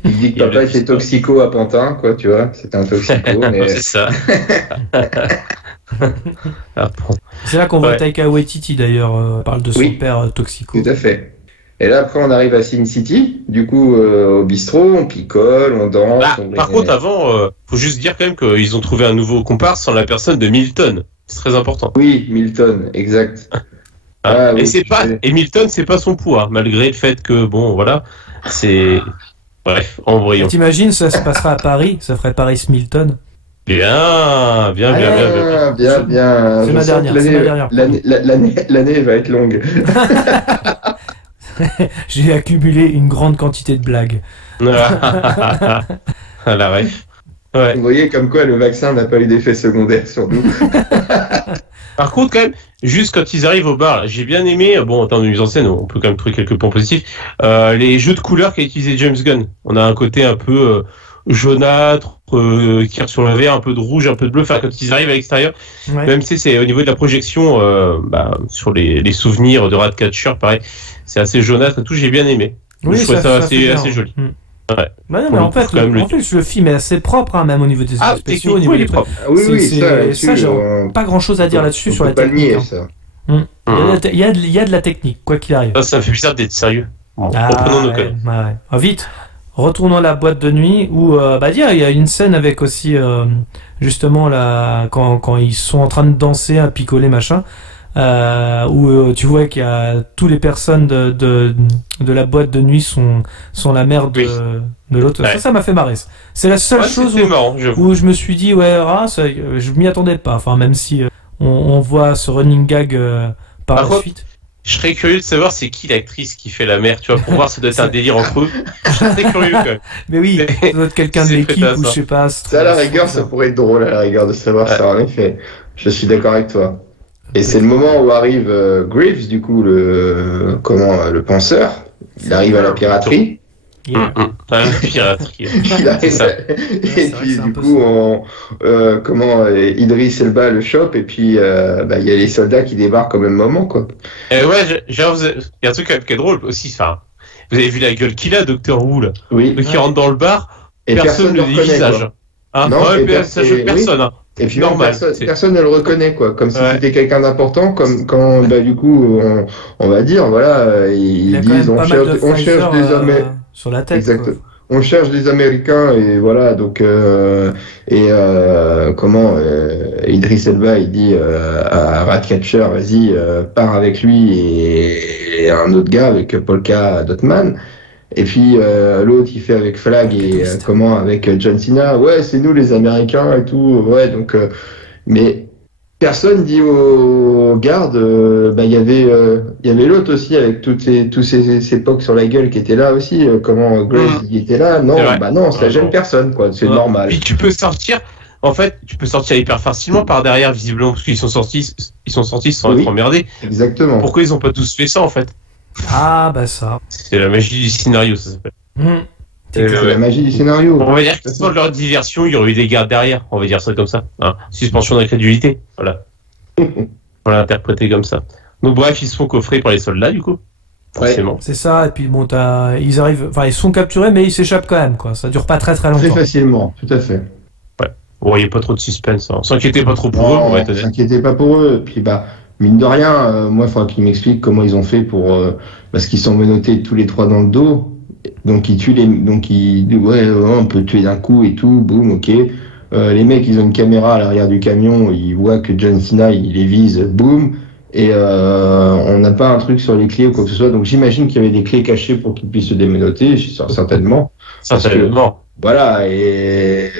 Il dit que papa était toxico à Pantin, quoi, tu vois, c'était un toxico. Mais... c'est ça. C'est là qu'on voit Taika Waititi d'ailleurs parle de son père toxico. Tout à fait. Et là, après, on arrive à Sin City. Du coup, au bistrot, on picole, on danse. Par contre, avant, faut juste dire quand même qu'ils ont trouvé un nouveau comparse en la personne de Milton. C'est très important. Oui, Milton, exact. Et Milton, c'est pas son pouvoir, malgré le fait que, bon, voilà, c'est... Bref, embryon. T'imagines, ça se passera à Paris, ça ferait Paris-Milton. Bien. C'est ma dernière. L'année va être longue. J'ai accumulé une grande quantité de blagues. La ref. Ouais. Vous voyez comme quoi le vaccin n'a pas eu d'effet secondaire sur nous. Par contre, quand même, juste quand ils arrivent au bar, là, j'ai bien aimé, bon, en termes de mise en scène, on peut quand même trouver quelques points positifs, les jeux de couleurs qu'a utilisé James Gunn. On a un côté un peu jaunâtre, qui tire sur le vert, un peu de rouge, un peu de bleu. Enfin, quand ils arrivent à l'extérieur, même si c'est au niveau de la projection, sur les souvenirs de Ratcatcher, pareil, c'est assez jaunâtre et tout, j'ai bien aimé. Oui, je trouve ça assez joli. Ouais. Mais en fait, le film est assez propre, même au niveau des effets spéciaux. Il est propre. Ça, j'ai pas grand chose à dire là-dessus sur la technique. Il y a de la technique, quoi qu'il arrive. Ça me fait bizarre d'être sérieux. Reprenons nos codes. Vite. retournant à la boîte de nuit où il y a une scène avec aussi justement quand ils sont en train de danser à picoler machin où tu vois qu'il y a toutes les personnes de la boîte de nuit sont la mère de l'autre. Ça m'a fait marrer. C'est la seule chose où je me suis dit je m'y attendais pas. Enfin même si on voit ce running gag par la suite. Je serais curieux de savoir c'est qui l'actrice qui fait la mère, tu vois, pour voir si ça doit être un délire entre eux. Je serais très curieux quand même. Mais oui, ça doit être quelqu'un de l'équipe ou je sais pas. Ça à la rigueur, ça pourrait être drôle à la rigueur de savoir ça en effet. Je suis d'accord avec toi. Et c'est le moment où arrive Graves, du coup, le penseur. Il arrive à la piraterie. La piraterie. Il arrive et puis du coup, Idriss Elba le chope et puis il y a les soldats qui débarquent au même moment, quoi. Il y a un truc qui est drôle aussi. Enfin, vous avez vu la gueule qu'il a, Docteur Who, là. Oui. Qui rentre dans le bar, et personne ne le visage. Personne. Et puis normal, personne ne le reconnaît, quoi. Comme si c'était quelqu'un d'important, comme quand du coup on va dire ils disent on cherche des hommes sur la tête. Exactement. On cherche des Américains et voilà donc Idriss Elba il dit à Ratcatcher vas-y pars avec lui et un autre gars avec Polka Dotman. Et puis l'autre il fait avec Flag et avec John Cena, c'est nous les Américains et tout, donc mais personne dit aux gardes, il y avait l'autre aussi avec tous ces pocs sur la gueule qui étaient là aussi, Grace il était là, non ça gêne personne, quoi, c'est normal. Puis tu peux sortir hyper facilement par derrière visiblement parce qu'ils sont sortis sans être emmerdés. Exactement. Pourquoi ils ont pas tous fait ça en fait? Ça. C'est la magie du scénario, ça s'appelle. C'est la magie du scénario. On va dire que sans leur diversion, il y aurait eu des gardes derrière. On va dire ça comme ça. Suspension d'incrédulité. Voilà. On l'a interprété comme ça. Donc bref, ils se font coffrer par les soldats, du coup. Forcément. C'est ça. Et puis bon, ils arrivent. Enfin, ils sont capturés, mais ils s'échappent quand même, quoi. Ça dure pas très très longtemps. Très facilement, tout à fait. Ouais. Bon, il n'y a pas trop de suspense. On s'inquiétait pas trop pour eux. On s'inquiétait pas pour eux. Puis mine de rien, moi, il faudra qu'ils m'expliquent comment ils ont fait parce qu'ils sont menottés tous les trois dans le dos. Donc ils tuent on peut tuer d'un coup et tout, boum, ok. Les mecs, ils ont une caméra à l'arrière du camion, ils voient que John Cena, il les vise, boum. Et on n'a pas un truc sur les clés ou quoi que ce soit. Donc j'imagine qu'il y avait des clés cachées pour qu'ils puissent se démenoter, certainement. Voilà, et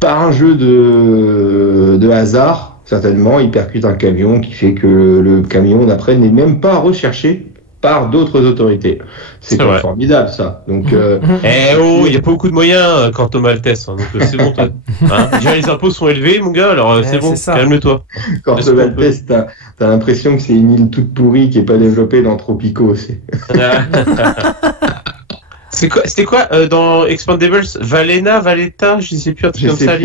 par un jeu de hasard, certainement, il percute un camion qui fait que le camion d'après n'est même pas recherché par d'autres autorités. C'est quand même formidable, ça. Donc, il y a pas beaucoup de moyens quant au Maltese, donc c'est bon. Déjà les impôts sont élevés, mon gars, alors c'est bon, calme-toi. Quant au Maltese, t'as l'impression que c'est une île toute pourrie qui est pas développée dans Tropico. C'était quoi dans Expandables, Valletta, je sais plus, un truc comme ça.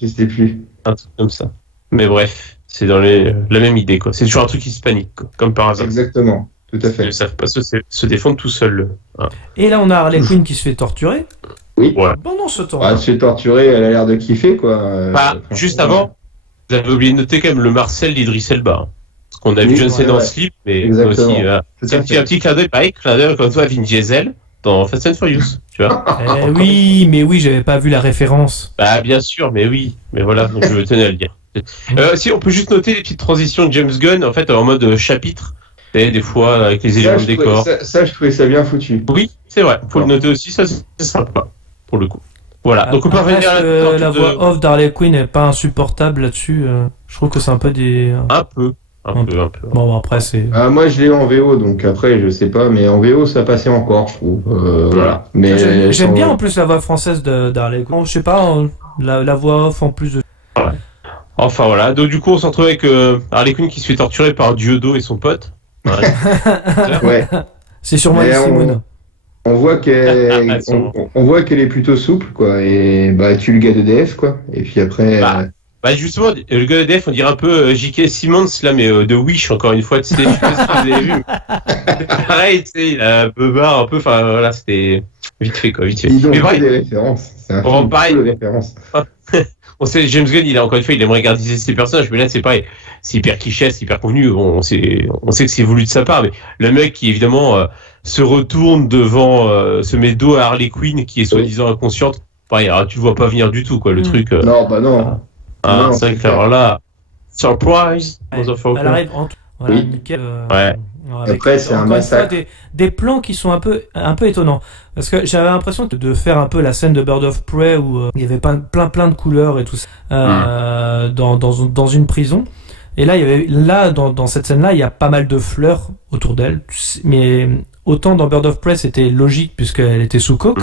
Je sais plus. Un truc comme ça. Mais bref, c'est dans la même idée, quoi. C'est toujours un truc hispanique, quoi, comme par hasard. Exactement. Tout à fait. Ils ne savent pas se défendre tout seuls. Et là, on a Harley Quinn qui se fait torturer. Oui. Pendant ce temps. Elle se fait torturer, elle a l'air de kiffer, quoi. Juste avant, vous avez oublié de noter quand même le Marcel d'Idriss Elba. Parce qu'on a vu John Cena en slip, mais aussi. C'est un petit clin d'œil, pareil, comme toi, Vin Diesel dans Fast and Furious, tu vois. oui, j'avais pas vu la référence. Bien sûr, mais oui. Mais voilà, donc je tenais à le dire. Si on peut juste noter les petites transitions de James Gunn, en fait, en mode chapitre. Et des fois avec les éléments de décor. Je trouvais ça bien foutu. Oui, c'est vrai. Faut le noter aussi, ça c'est sympa pour le coup. Voilà. Donc on peut revenir à la voix off d'Harley Quinn n'est pas insupportable là-dessus. Je trouve que c'est un peu des. Un peu. Bon, après c'est. Moi je l'ai en VO, donc après je sais pas, mais en VO ça passait encore, je trouve. Voilà. Mais j'aime bien en plus la voix française d'Harley Quinn. Je sais pas, la voix off en plus de. Ouais. Enfin voilà. Donc du coup on se retrouve avec Harley Quinn qui se fait torturer par Dieudo et son pote. Ouais. C'est sûrement Simone. On voit qu'elle est plutôt souple, quoi, et tue le gars de DF, quoi, et puis après. Justement, le gars de DF, on dirait un peu J.K. Simmons là, mais de Wish encore une fois, tu sais, je sais pas si vous avez vu. Pareil, tu sais, il a un peu barre, un peu, enfin voilà, c'était vite fait, quoi, vite fait. Ils ont des références. C'est un film pareil. de références. On sait, James Gunn, encore une fois, il aimerait garder ses personnages, mais là, c'est pareil. C'est hyper cliché, c'est hyper convenu. Bon, on sait que c'est voulu de sa part, mais le mec qui, évidemment, se retourne devant, se met dos à Harley Quinn, qui est soi-disant inconsciente. Pareil, alors, tu le vois pas venir du tout, quoi, le truc. Non, bah non. Non, c'est clair. Alors là, surprise. Elle arrive voilà, oui. nickel. Ouais. Après, c'est un massacre. Des plans qui sont un peu étonnants. Parce que j'avais l'impression de faire un peu la scène de Bird of Prey où il y avait plein de couleurs et tout ça dans une prison. Et là, dans cette scène-là, il y a pas mal de fleurs autour d'elle. Mais autant dans Bird of Prey, c'était logique puisqu'elle était sous coke.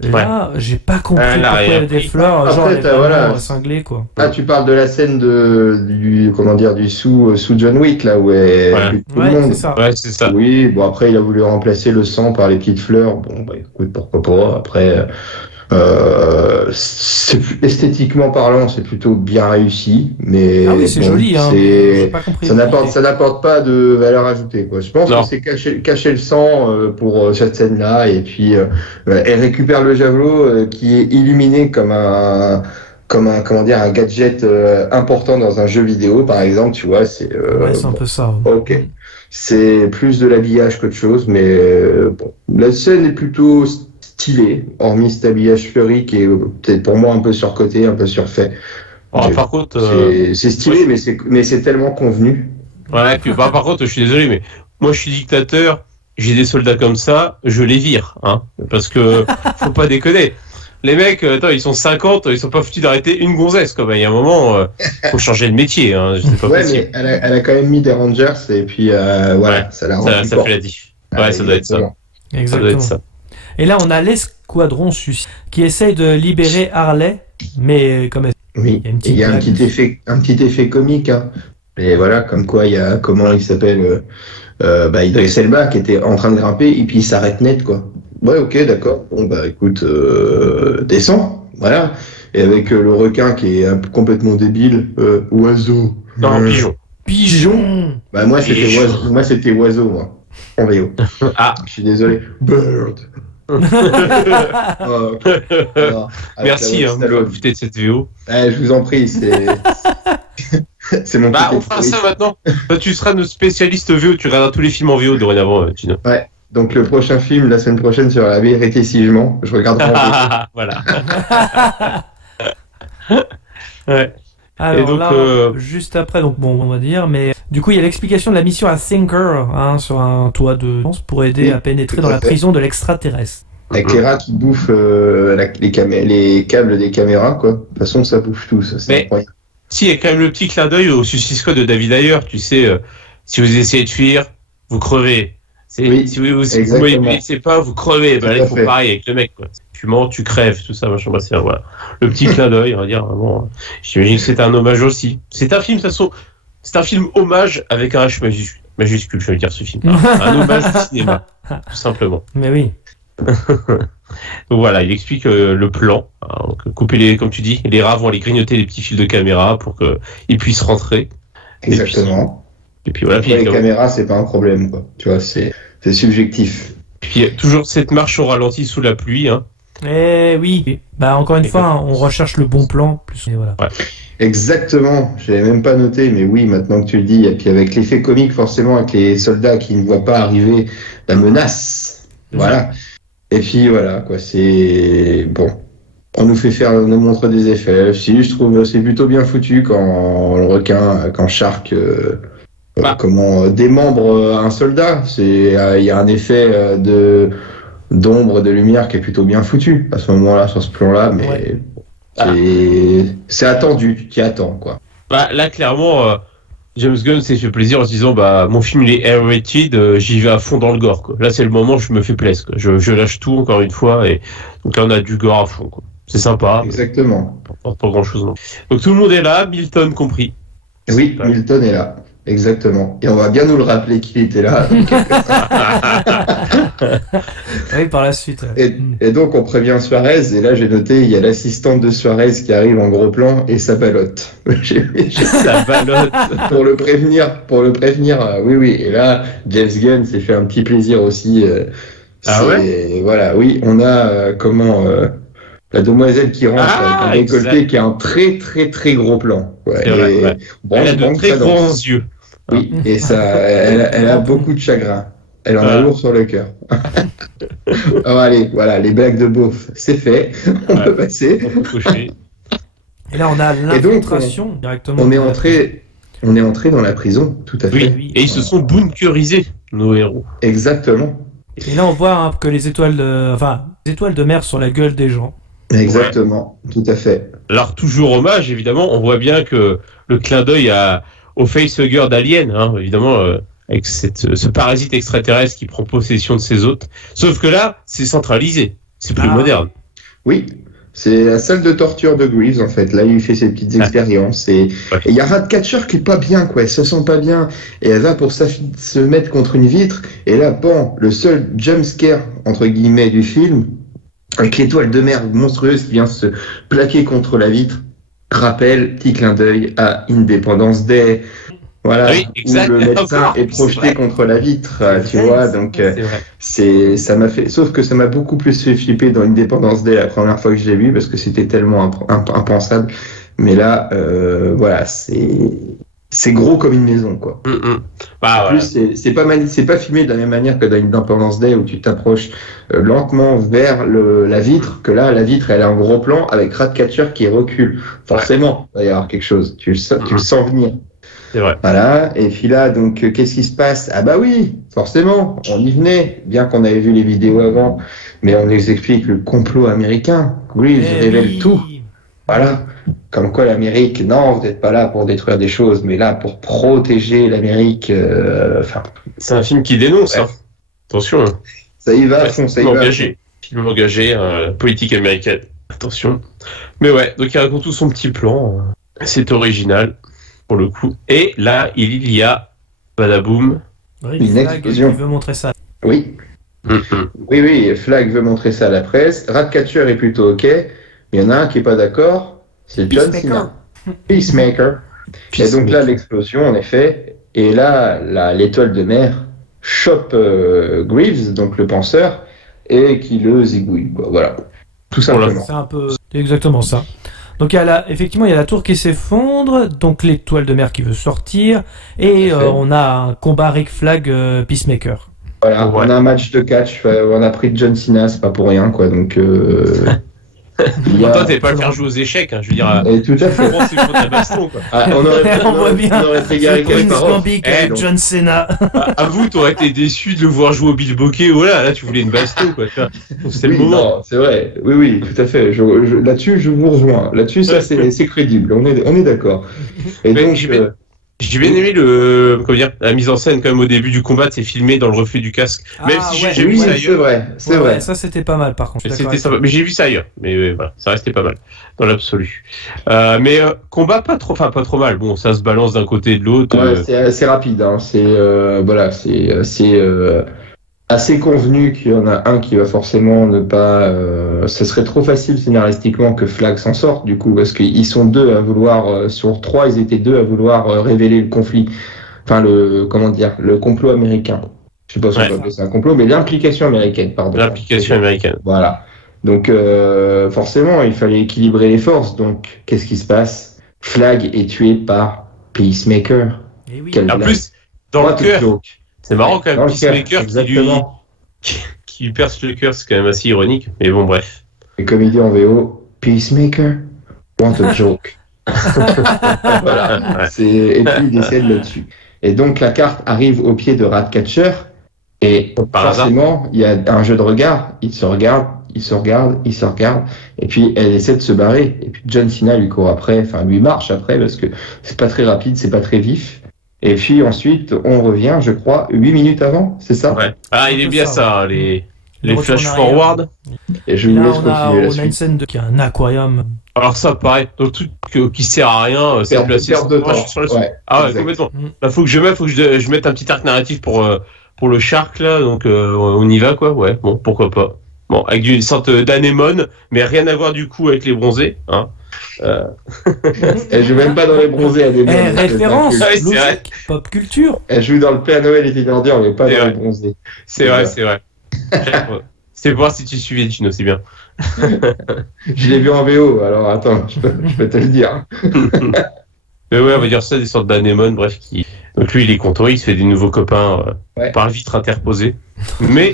Là, j'ai pas compris pourquoi il y avait des fleurs, genre elle est cinglée, quoi. Ah, tu parles de la scène du sous John Wick, là, où elle tout le monde. C'est ça. Ouais, c'est ça. Oui, bon, après, il a voulu remplacer le sang par les petites fleurs. Bon, bah, écoute, pourquoi pas. Après, esthétiquement parlant, c'est plutôt bien réussi, mais ah oui, c'est joli, hein. J'ai pas compris. Ça n'apporte pas de valeur ajoutée, quoi. Je pense que c'est cacher le sang pour cette scène-là, et puis elle récupère le javelot qui est illuminé comme un gadget important dans un jeu vidéo, par exemple, tu vois. C'est un peu ça. Ok. C'est plus de l'habillage qu'autre chose, mais bon, la scène est plutôt stylé, hormis cet habillage furry qui est peut-être pour moi un peu surcoté, un peu surfait. Par contre, c'est stylé, mais c'est tellement convenu. Ouais, puis par contre, je suis désolé, mais moi je suis dictateur, j'ai des soldats comme ça, je les vire, hein, parce que faut pas déconner. Les mecs, attends, ils sont 50, ils sont pas foutus d'arrêter une gonzesse, quoi. Il y a un moment, faut changer de métier, hein, c'est pas possible. Mais elle a quand même mis des Rangers, et puis voilà, ça la rend plus ça fait la diff. Ouais, ça doit être ça. Exactement. Ça doit être ça. Et là, on a l'escadron suicide qui essaye de libérer Harley, mais comme oui, il y a un petit effet comique, hein. Et voilà, comme quoi il y a comment il s'appelle Idris Elba qui était en train de grimper et puis il s'arrête net, quoi. Ouais, ok, d'accord. Bon bah écoute, descends, voilà. Et avec le requin qui est complètement débile, oiseau. Non, pigeon. Pigeon. Bah moi c'était oiseau, moi. En VO. Ah, je suis désolé. Bird. Merci de profiter de cette VO. Je vous en prie, c'est mon on fera ça maintenant. Tu seras notre spécialiste VO, tu regarderas tous les films en VO dorénavant, Tino. Ouais. Donc le prochain film, la semaine prochaine, sera La vérité si je mens. Je regarderai en VO. Voilà. Ouais. Alors donc, là, juste après, donc bon, on va dire, mais du coup, il y a l'explication de la mission à Thinker, hein, sur un toit de pour aider à pénétrer dans la prison de l'extraterrestre. Avec les rats qui bouffent les câbles des caméras, quoi. De toute façon, ça bouffe tout, ça. C'est incroyable. Si, il y a quand même le petit clin d'œil au Suicide Squad de David Ayer, tu sais, si vous essayez de fuir, vous crevez. Si vous ne laissez pas, vous crevez. Bah, là, il faut pareil avec le mec, quoi. Tu mens, tu crèves, tout ça, machin, c'est voilà. Le petit clin d'œil, on va dire, vraiment. J'imagine que c'est un hommage aussi. C'est un film, de toute façon, c'est un film hommage avec un H majuscule, je veux dire, ce film. Un hommage du cinéma, tout simplement. Mais oui. Donc voilà, il explique le plan. Alors, donc, couper comme tu dis, les rats vont aller grignoter les petits fils de caméra pour qu'ils puissent rentrer. Exactement. Et puis voilà. Les caméras, c'est pas un problème, quoi. Tu vois, c'est subjectif. Puis il y a toujours cette marche au ralenti sous la pluie, hein. Oui. Bah encore une fois, on recherche le bon plan. Plus. Et voilà. Ouais. Exactement. Je l'avais même pas noté, mais oui, maintenant que tu le dis, et puis avec l'effet comique forcément, avec les soldats qui ne voient pas arriver la menace. Voilà. Et puis voilà, quoi. C'est bon. On nous montre des effets. Si je trouve c'est plutôt bien foutu quand Shark démembre un soldat. Il y a un effet d'ombre, de lumière qui est plutôt bien foutu à ce moment-là, sur ce plan-là, mais c'est attendu, tu t'y attends, quoi. Bah là, clairement, James Gunn s'est fait plaisir en se disant, mon film il est R-rated, j'y vais à fond dans le gore, quoi. Là, c'est le moment où je me fais plaisir, quoi. Je lâche tout encore une fois, et donc là, on a du gore à fond, quoi. C'est sympa. Exactement. Pas grand-chose, non. Donc tout le monde est là, Milton compris. Oui, Milton est là. Exactement. Et on va bien nous le rappeler qu'il était là. Oui, par la suite. Et donc, on prévient Suarez. Et là, j'ai noté, il y a l'assistante de Suarez qui arrive en gros plan et sa ballotte. Sa ballotte. Pour le prévenir. Oui. Et là, James Gunn s'est fait un petit plaisir aussi. Ouais? Voilà, oui. On a, La demoiselle qui rentre avec un décolleté qui a un très très très gros plan. Ouais, c'est vrai, ouais. Elle a de très grands yeux. Oui, et ça, elle a beaucoup de chagrin. Elle en a lourd sur le cœur. Alors allez, voilà, les blagues de beauf, c'est fait. On peut passer. On peut coucher. Et là, on a l'infiltration directement. On est entré dans la prison, tout à fait. Oui, et ils se sont bunkerisés, nos héros. Exactement. Et là, on voit que les étoiles de mer sur la gueule des gens. Exactement, tout à fait. Alors, toujours hommage, évidemment, on voit bien que le clin d'œil au facehugger d'Alien, hein, évidemment, avec ce parasite extraterrestre qui prend possession de ses hôtes. Sauf que là, c'est centralisé, c'est plus moderne. Oui, c'est la salle de torture de Greaves, en fait. Là, il fait ses petites expériences. Et il y a Ratcatcher qui est pas bien, quoi. Elle se sent pas bien. Et elle va pour se mettre contre une vitre. Et là, bon, le seul jumpscare, entre guillemets, du film, avec l'étoile de mer monstrueuse qui vient se plaquer contre la vitre, rappelle, petit clin d'œil à Independence Day. Voilà, où le médecin est projeté contre la vitre, tu vois, donc ça m'a fait, sauf que ça m'a beaucoup plus fait flipper dans Independence Day la première fois que je l'ai vu parce que c'était tellement impensable, mais là, voilà, c'est gros comme une maison, quoi. Bah, en plus, c'est pas filmé de la même manière que dans Independence Day où tu t'approches lentement vers la vitre, que là, la vitre, elle a un gros plan avec Ratcatcher qui recule. Forcément, il va y avoir quelque chose. Tu le sens venir. C'est vrai. Voilà. Et puis là, donc, qu'est-ce qui se passe? Ah bah oui, forcément, on y venait, bien qu'on avait vu les vidéos avant, mais on nous explique le complot américain. Greaves révèle tout. Voilà. Comme quoi l'Amérique, non, vous n'êtes pas là pour détruire des choses, mais là pour protéger l'Amérique. C'est un film qui dénonce. Hein. Attention. Ça y va à fond, ça y va. Film engagé, politique américaine. Attention. Mais ouais, donc il raconte tout son petit plan. C'est original, pour le coup. Et là, il y a, badaboum, une explosion. Qui veut montrer ça. Oui. Oui, Flag veut montrer ça à la presse. Ratcatcher est plutôt OK. Mais il y en a un qui n'est pas d'accord. C'est John Cena. Peacemaker. Et donc là, l'explosion, en effet. Et là, l'étoile de mer chope Greaves, donc le penseur, et qui le zigouille. Voilà. Tout simplement. C'est un peu exactement ça. Donc effectivement, il y a la tour qui s'effondre, donc l'étoile de mer qui veut sortir, et on a un combat Rick Flag Peacemaker. Voilà, on a un match de catch, on a pris John Cena, c'est pas pour rien, quoi. Donc Toi, t'es pas le faire jouer aux échecs, hein, je veux dire. Tout à fait. C'est contre la baston, quoi. On aurait fait Gary Kasparov. avec John Cena. Avoue, t'aurais été déçu de le voir jouer au Bill Bokeh. Voilà, là, tu voulais une baston, quoi. C'est le moment. Non, c'est vrai. Oui, tout à fait. Là-dessus, je vous rejoins. Là-dessus, ça, c'est crédible. On est d'accord. Et donc. J'ai bien aimé la mise en scène quand même au début du combat, c'est filmé dans le reflet du casque. Même si j'ai vu ça ailleurs. C'est vrai. Ça c'était pas mal par contre. Mais j'ai vu ça ailleurs. Mais voilà, ça restait pas mal dans l'absolu. Mais combat pas trop mal. Bon, ça se balance d'un côté et de l'autre. Ouais, c'est assez rapide. Hein. C'est assez convenu qu'il y en a un qui va forcément ne pas. Ce serait trop facile scénaristiquement que Flag s'en sorte du coup, parce qu'ils sont deux à vouloir sur 3, ils étaient 2 à vouloir révéler le conflit, enfin le complot américain. Je sais pas si on peut appeler ça un complot, mais l'implication américaine, pardon. L'implication américaine. Voilà. Donc forcément, il fallait équilibrer les forces. Donc qu'est-ce qui se passe? Flag est tué par Peacemaker. Et oui. En plus, dans le cœur. C'est marrant quand même, Peacemaker qui lui perce le cœur, c'est quand même assez ironique, mais bon, bref. Et comme il dit en VO, Peacemaker, want a joke. Voilà. Et puis il décède là-dessus. Et donc la carte arrive au pied de Ratcatcher, et forcément, il y a un jeu de regard, il se regarde, et puis elle essaie de se barrer, et puis John Cena lui court après, enfin lui marche après, parce que c'est pas très rapide, c'est pas très vif. Et puis ensuite, on revient, je crois, 8 minutes avant, c'est ça? Ouais. Ah, il est bien ça, les flash forward. Et je vous laisse continuer la suite. On a une scène qui a un aquarium. Alors ça, pareil, donc truc qui sert à rien, c'est placé perte de temps. Sur la suite. Ah ouais, complètement. Là, faut que je mette un petit arc narratif pour le shark, là, donc on y va, quoi. Ouais, bon, pourquoi pas. Bon, avec une sorte d'anémone, mais rien à voir du coup avec les bronzés, hein. Elle joue même pas dans les bronzés à des référence, pop culture. Elle joue dans le Père Noël et les ordures, mais pas dans les bronzés. C'est vrai. C'est pour voir si tu suivais Gino, c'est bien. Je l'ai vu en VO, alors attends, je peux te le dire. Mais ouais, on va dire ça, des sortes d'anémones, bref, qui... Donc lui, il est content, il se fait des nouveaux copains par vitre interposée. Mais...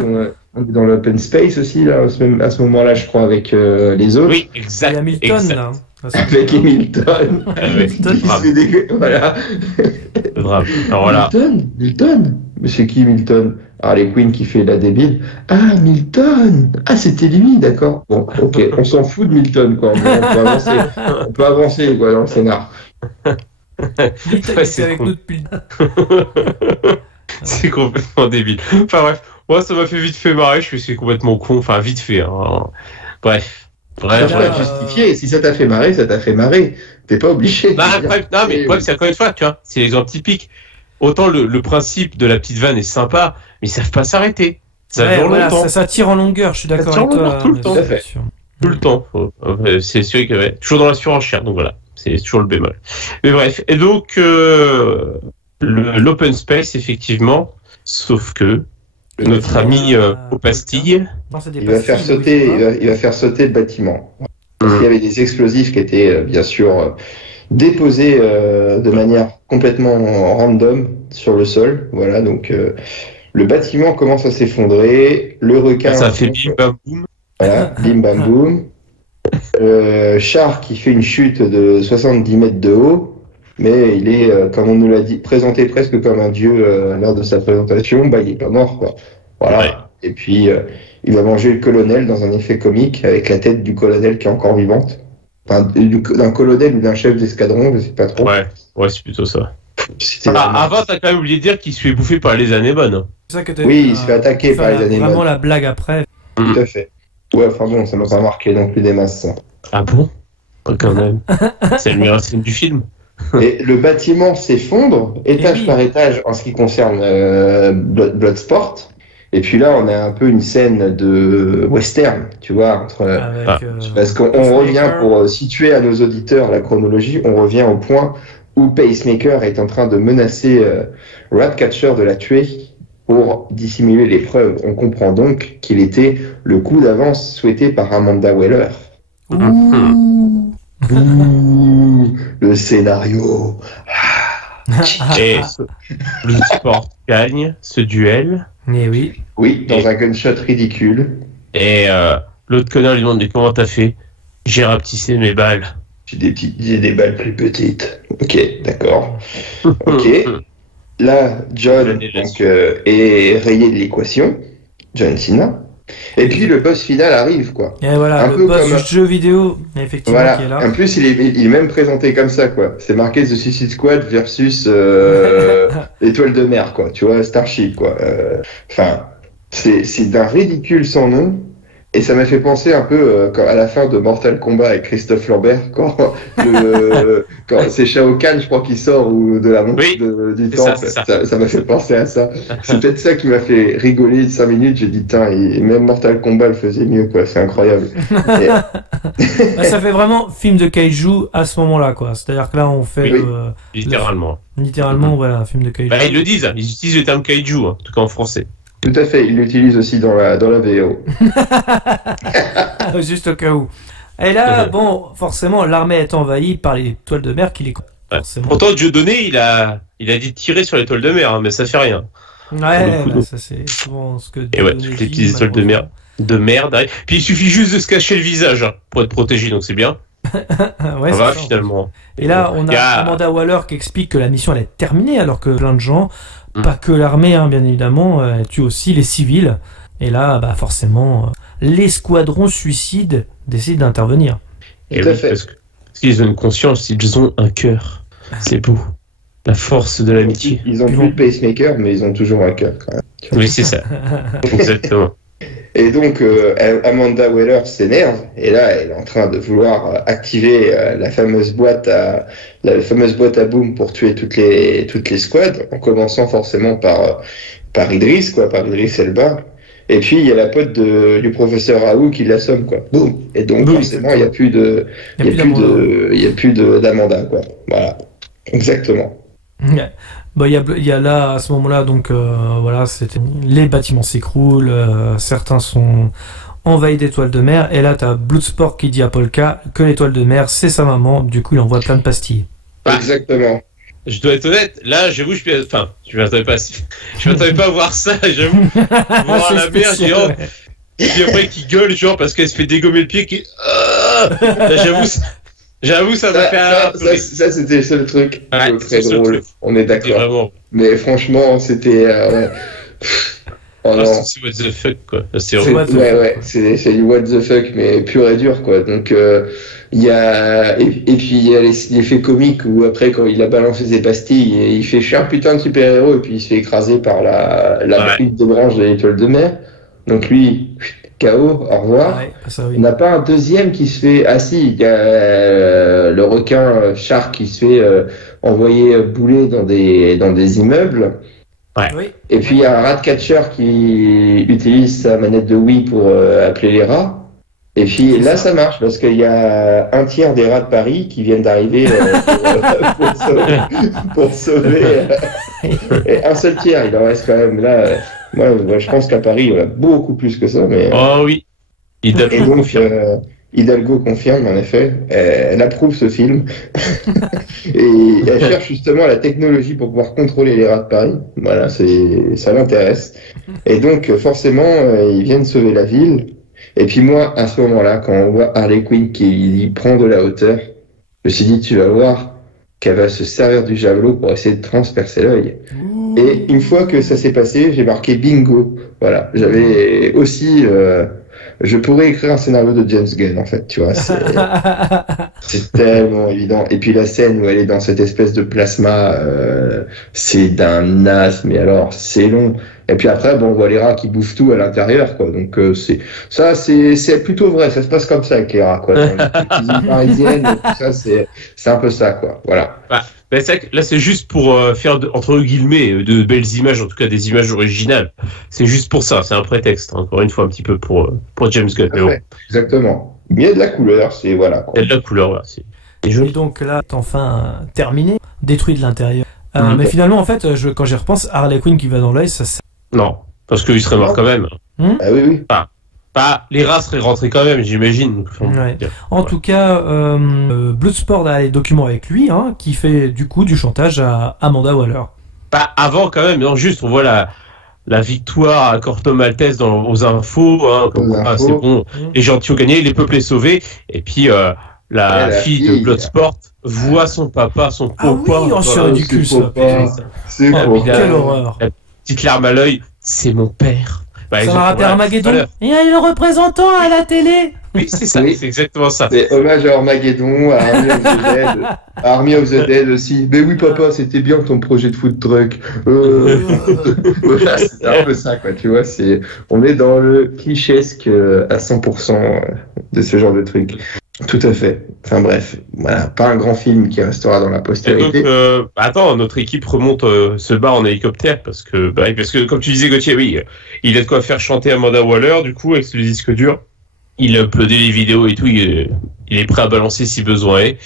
On est dans l'open space aussi, là, à ce moment-là, je crois, avec les autres. Oui, exact. Il y a Milton, là. Avec Hamilton. Voilà. Le drame. Alors voilà. Milton. Mais c'est qui Milton? Les Queen qui fait la débile. Ah, Milton. Ah, c'était lui, d'accord. Bon, ok, on s'en fout de Milton, quoi. On peut avancer, quoi, dans le scénar. Milton, c'est avec nous depuis. C'est complètement débile. Enfin bref, moi ça m'a fait vite fait marrer, je suis complètement con, enfin vite fait. Hein. Bref. Ça peut être justifié, si ça t'a fait marrer, ça t'a fait marrer. T'es pas obligé. Mais c'est encore une fois, tu vois, c'est l'exemple typique. Autant le principe de la petite vanne est sympa, mais ils savent pas s'arrêter. Ça dure longtemps. Ça tire en longueur, je suis d'accord avec toi. Tout le temps. Tout le temps. C'est sûr que toujours dans la surenchère, donc voilà, c'est toujours le bémol. Mais bref, et donc l'open space, effectivement, sauf que notre ami aux pastilles, il va faire sauter le bâtiment. Parce qu'il y avait des explosifs qui étaient bien sûr déposés de manière complètement random sur le sol. Voilà, donc le bâtiment commence à s'effondrer. Le requin. Ça fait bim bam boum. Voilà, bim bam boum. Char qui fait une chute de 70 mètres de haut. Mais il est, comme on nous l'a dit, présenté presque comme un dieu lors de sa présentation, il est pas mort, quoi. Voilà. Ouais. Et puis, il va manger le colonel dans un effet comique, avec la tête du colonel qui est encore vivante. Enfin, d'un colonel ou d'un chef d'escadron, je sais pas trop. Ouais, c'est plutôt ça. Avant, t'as quand même oublié de dire qu'il se fait bouffer par les anémones. Oui, il se fait attaquer par les anémones. Vraiment la blague après. Tout à fait. Ouais, enfin bon, ça m'a pas marqué non plus des masses, ça. Ah bon? Quand même. C'est le meilleur film du film. Et le bâtiment s'effondre étage par étage en ce qui concerne Bloodsport. Et puis là, on a un peu une scène de western, tu vois, parce qu'on revient, pour situer à nos auditeurs la chronologie, on revient au point où Pacemaker est en train de menacer Ratcatcher de la tuer pour dissimuler les preuves. On comprend donc qu'il était le coup d'avance souhaité par Amanda Waller. Le scénario. Et le sport gagne ce duel. Mais oui. Oui, dans un gunshot ridicule. Et l'autre connard lui demande mais comment t'as fait? J'ai rapetissé mes balles. J'ai des balles plus petites. Ok, d'accord. Ok. Là, John donc, est rayé de l'équation. John Cena. Et puis le boss final arrive, quoi. Et voilà, le boss du jeu vidéo, effectivement, voilà. qui est là. En plus, il est même présenté comme ça, quoi. C'est marqué The Suicide Squad versus Étoile de mer, quoi. Tu vois, Starship, quoi. Enfin, c'est d'un ridicule sans nom. Et ça m'a fait penser un peu à la fin de Mortal Kombat avec Christophe Lambert, quand c'est Shao Kahn, je crois, qui sort ou de la montée du temple. Ça m'a fait penser à ça. C'est peut-être ça qui m'a fait rigoler 5 minutes. J'ai dit, même Mortal Kombat le faisait mieux, quoi. C'est incroyable. Ça fait vraiment film de kaiju à ce moment-là, quoi. C'est-à-dire que là, on fait littéralement. Littéralement, voilà, un film de kaiju. Ils le disent, ils utilisent le terme kaiju, en tout cas en français. Tout à fait, il l'utilise aussi dans la VO. Juste au cas où. Et là, bon, forcément, l'armée est envahie par les toiles de mer qui les... Pourtant, Dieudonné, il a dit tirer sur les toiles de mer, hein, mais ça fait rien. Ouais, ça c'est souvent ce que... Et ouais, toutes les petites étoiles de mer derrière. Puis il suffit juste de se cacher le visage pour être protégé, donc c'est bien. Ouais, ça va finalement. Et là, on a Amanda Waller qui explique que la mission elle est terminée, alors que plein de gens, pas que l'armée, hein, bien évidemment, tue aussi les civils. Et là, forcément, l'escadron suicide décide d'intervenir. Et oui, parce qu'ils ont une conscience, ils ont un cœur. C'est beau. La force de l'amitié. Ils ont plus de pacemaker, mais ils ont toujours un cœur quand même. Oui, c'est ça. Exactement. Et donc, Amanda Waller s'énerve, et là, elle est en train de vouloir activer la fameuse boîte à boom pour tuer toutes les squads, en commençant forcément par Idris, quoi, par Idris Elba. Et puis, il y a la pote du professeur Raoult qui l'assomme, quoi. Boum! Et donc, forcément, il n'y a plus d'Amanda, quoi. Voilà. Exactement. Bah, il y a là, à ce moment-là, donc, voilà, les bâtiments s'écroulent, certains sont envahis d'étoiles de mer, et là, t'as Bloodsport qui dit à Polka que l'étoile de mer, c'est sa maman, du coup, il envoie plein de pastilles. Exactement. Je dois être honnête, là, j'avoue, je m'attendais pas à voir ça, j'avoue. Voir la mer, j'ai et puis après, qui gueule, genre, parce qu'elle se fait dégommer le pied, là, j'avoue, ça m'a fait ça, c'était le seul truc très drôle. Truc. On est d'accord. Vraiment... Mais franchement, c'était... Oh non. C'est what the fuck, quoi. C'est du what the fuck, mais pur et dur, quoi. Donc, il y a... Et puis, il y a l'effet comique où, après, quand il a balancé ses pastilles, il fait « Je suis un putain de super-héros » et puis il se fait écraser par la fuite des branches de l'étoile de mer. Donc lui, KO, au revoir. On n'a pas un deuxième qui se fait... Ah si, il y a le requin Shark qui se fait envoyer bouler dans des immeubles. Ouais. Et puis il y a un ratcatcher qui utilise sa manette de Wii pour appeler les rats. Et puis là ça marche parce qu'il y a un tiers des rats de Paris qui viennent d'arriver pour sauver et un seul tiers, il en reste quand même là. Moi je pense qu'à Paris on a beaucoup plus que ça. Mais, oh oui, Hidalgo confirme en effet, elle approuve ce film et elle cherche justement la technologie pour pouvoir contrôler les rats de Paris. Voilà, ça l'intéresse. Et donc forcément ils viennent sauver la ville. Et puis moi, à ce moment-là, quand on voit Harley Quinn qui prend de la hauteur, je me suis dit, tu vas voir qu'elle va se servir du javelot pour essayer de transpercer l'œil. Et une fois que ça s'est passé, j'ai marqué bingo. Voilà, j'avais aussi... je pourrais écrire un scénario de James Gunn, en fait, tu vois. C'est tellement évident. Et puis la scène où elle est dans cette espèce de plasma, c'est d'un naze, mais alors, c'est long. Et puis après, bon, on voit les rats qui bouffent tout à l'intérieur, quoi. Donc, c'est plutôt vrai. Ça se passe comme ça avec les rats, quoi. Dans les cuisines parisiennes, tout ça, c'est un peu ça, quoi. Voilà. Ben c'est vrai que là, c'est juste pour faire, entre guillemets, de belles images, en tout cas des images originales. C'est juste pour ça, c'est un prétexte, encore une fois, un petit peu pour James Gunn. Mais bon. Exactement. Mais il y a de la couleur, c'est voilà, quoi. Il y a de la couleur, voilà. Et donc là, c'est enfin terminé, détruit de l'intérieur. Mais finalement, en fait, quand j'y repense, Harley Quinn qui va dans l'œil, ça... Non, parce qu'il serait mort quand même. Ah oui. Les rats seraient rentrés quand même, j'imagine. Ouais. En tout cas, Bloodsport a les documents avec lui, qui fait du coup du chantage à Amanda Waller. Avant quand même, non, juste on voit la victoire à Corto Maltese aux infos, c'est bon, les gentils ont gagné, les peuples est sauvé, et puis la fille de Bloodsport voit son papa, son papa. Ah oui, c'est ridicule ça. C'est quelle horreur. La petite larme à l'œil, c'est mon père. Ça m'a rappelé Armageddon. Et il y a le représentant à la télé. Oui, c'est ça, c'est exactement ça. C'est hommage à Armageddon, à Army of the Dead aussi. Mais oui, papa, c'était bien ton projet de food truck. Voilà, c'est un peu ça, quoi. Tu vois, on est dans le clichésque à 100% de ce genre de truc. Tout à fait. Enfin bref, voilà, pas un grand film qui restera dans la postérité. Donc, attends, notre équipe remonte, se bat en hélicoptère parce que comme tu disais Gauthier, oui, il a de quoi faire chanter Amanda Waller du coup avec le disque dur. Il a uploadé les vidéos et tout, il est prêt à balancer si besoin est.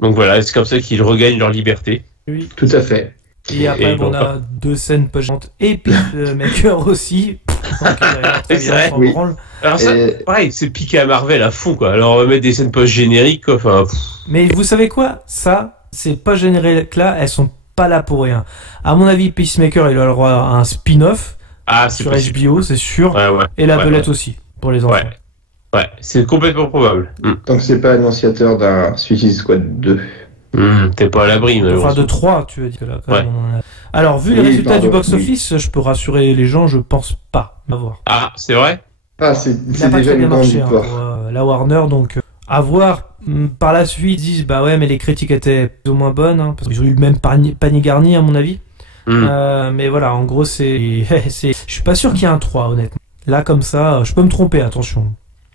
Donc voilà, c'est comme ça qu'ils regagnent leur liberté. Oui, tout à fait. Et après, on a deux scènes post-géantes et Peacemaker aussi. C'est vrai, oui. Alors ça, pareil, c'est piqué à Marvel à fond, quoi. Alors on va mettre des scènes post-génériques, quoi. Enfin, mais vous savez quoi? Ça, ces post-génériques-là, elles sont pas là pour rien. À mon avis, Peacemaker, il a le droit à un spin-off sur HBO, c'est sûr. Ouais, et la belette aussi, pour les enfants. Ouais, c'est complètement probable. Tant que c'est pas annonciateur d'un Suicide Squad 2. T'es pas à l'abri, enfin de 3, tu veux dire là. Quand même, alors, vu les résultats du box-office, je peux rassurer les gens, je pense pas avoir. Ah, c'est vrai? C'est déjà une grande victoire. Pour la Warner, donc à voir. Par la suite, ils disent bah ouais, mais les critiques étaient plus ou moins bonnes, parce qu'ils ont eu le même panier garni à mon avis. Mais voilà, en gros, je suis pas sûr qu'il y ait un 3, honnêtement. Là, comme ça, je peux me tromper, attention.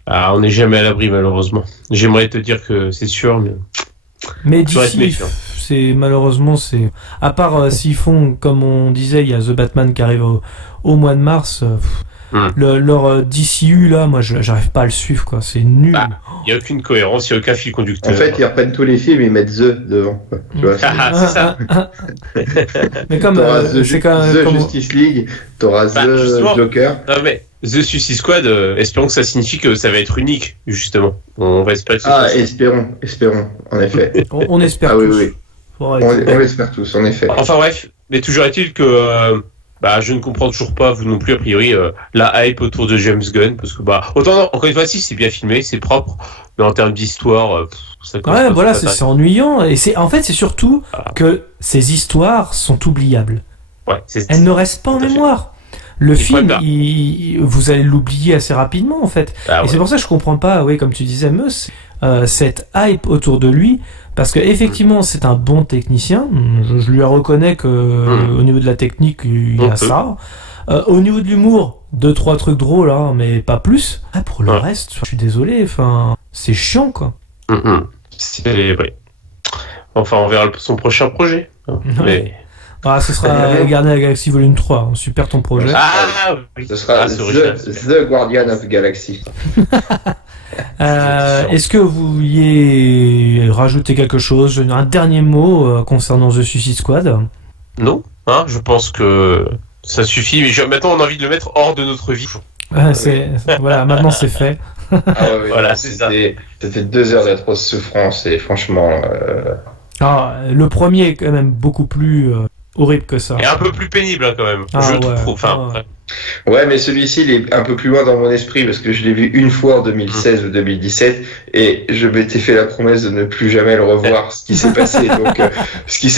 Ah, on n'est jamais à l'abri, malheureusement. J'aimerais te dire que c'est sûr, mais d'ici, malheureusement, à part s'ils font, comme on disait, il y a The Batman qui arrive au mois de mars. leur DCU là, moi j'arrive pas à le suivre quoi, c'est nul. Il n'y a aucune cohérence, il n'y a aucun fil conducteur. En fait, ils reprennent tous les films et ils mettent The devant. Tu vois, c'est ça. Mais comme c'est The Justice League, t'auras The Joker. Non mais The Suicide Squad, espérons que ça signifie que ça va être unique, justement. On va espérer que espérons, en effet. On espère tous. Oui. On l'espère tous, en effet. Enfin bref, mais toujours est-il que je ne comprends toujours pas, vous non plus a priori, la hype autour de James Gunn, parce que autant encore une fois si c'est bien filmé, c'est propre, mais en termes d'histoire, ça ouais, voilà, c'est ennuyant, et c'est surtout que ces histoires sont oubliables. Ouais, elles ne restent pas en mémoire. Le film, vous allez l'oublier assez rapidement en fait. Et c'est pour ça que je comprends pas, comme tu disais, Meus, cette hype autour de lui, parce que effectivement c'est un bon technicien. Je lui reconnais que au niveau de la technique, il y a ça. Au niveau de l'humour, 2-3 trucs drôles, mais pas plus. Pour le reste, je suis désolé, c'est chiant quoi. C'est vrai. Enfin, on verra son prochain projet. Mais... ce sera Gardiens de la Galaxie Volume 3. Super ton projet. Oui. Ce sera The Guardian of the Galaxy. Est-ce que vous vouliez rajouter quelque chose, un dernier mot concernant The Suicide Squad? Non, je pense que ça suffit. Mais maintenant, on a envie de le mettre hors de notre vie. Voilà, maintenant c'est fait. Voilà, c'est ça. C'était 2 heures d'atroce souffrance et franchement. Le premier est quand même beaucoup plus horrible que ça. Et un peu plus pénible quand même. Je trouve. Ouais, mais celui-ci il est un peu plus loin dans mon esprit parce que je l'ai vu une fois en 2016 ou 2017 et je m'étais fait la promesse de ne plus jamais le revoir. Ce qui s'est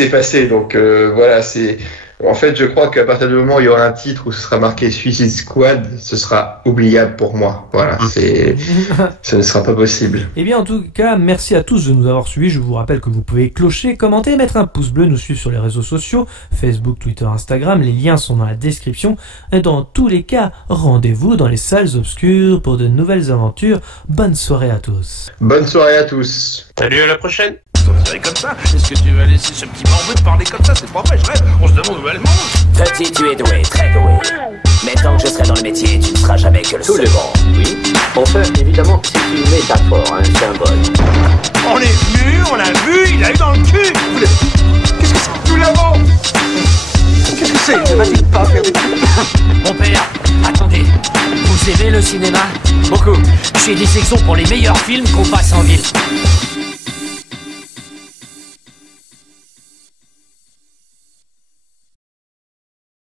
passé. Donc, voilà, c'est. En fait, je crois qu'à partir du moment où il y aura un titre où ce sera marqué Suicide Squad, ce sera oubliable pour moi. Voilà, ce ne sera pas possible. Eh bien, en tout cas, merci à tous de nous avoir suivis. Je vous rappelle que vous pouvez clocher, commenter, mettre un pouce bleu, nous suivre sur les réseaux sociaux, Facebook, Twitter, Instagram. Les liens sont dans la description. Et dans tous les cas, rendez-vous dans les salles obscures pour de nouvelles aventures. Bonne soirée à tous. Bonne soirée à tous. Salut, à la prochaine. Comme ça, est-ce que tu vas laisser ce petit barbeux te parler comme ça? C'est pas vrai, je rêve. On se demande où elle mange. Petit, tu es doué, très doué. Mais tant que je serai dans le métier, tu ne seras jamais que le Tout seul. le monde, oui. Enfin, évidemment, c'est une métaphore, un symbole. On est venu, on l'a vu, il a eu dans le cul. Qu'est-ce que c'est? Nous l'avons. Qu'est-ce que c'est? Ne va-t-il pas faire des trucs? Mon père, attendez. Vous aimez le cinéma? Beaucoup. J'ai des sections pour les meilleurs films qu'on passe en ville.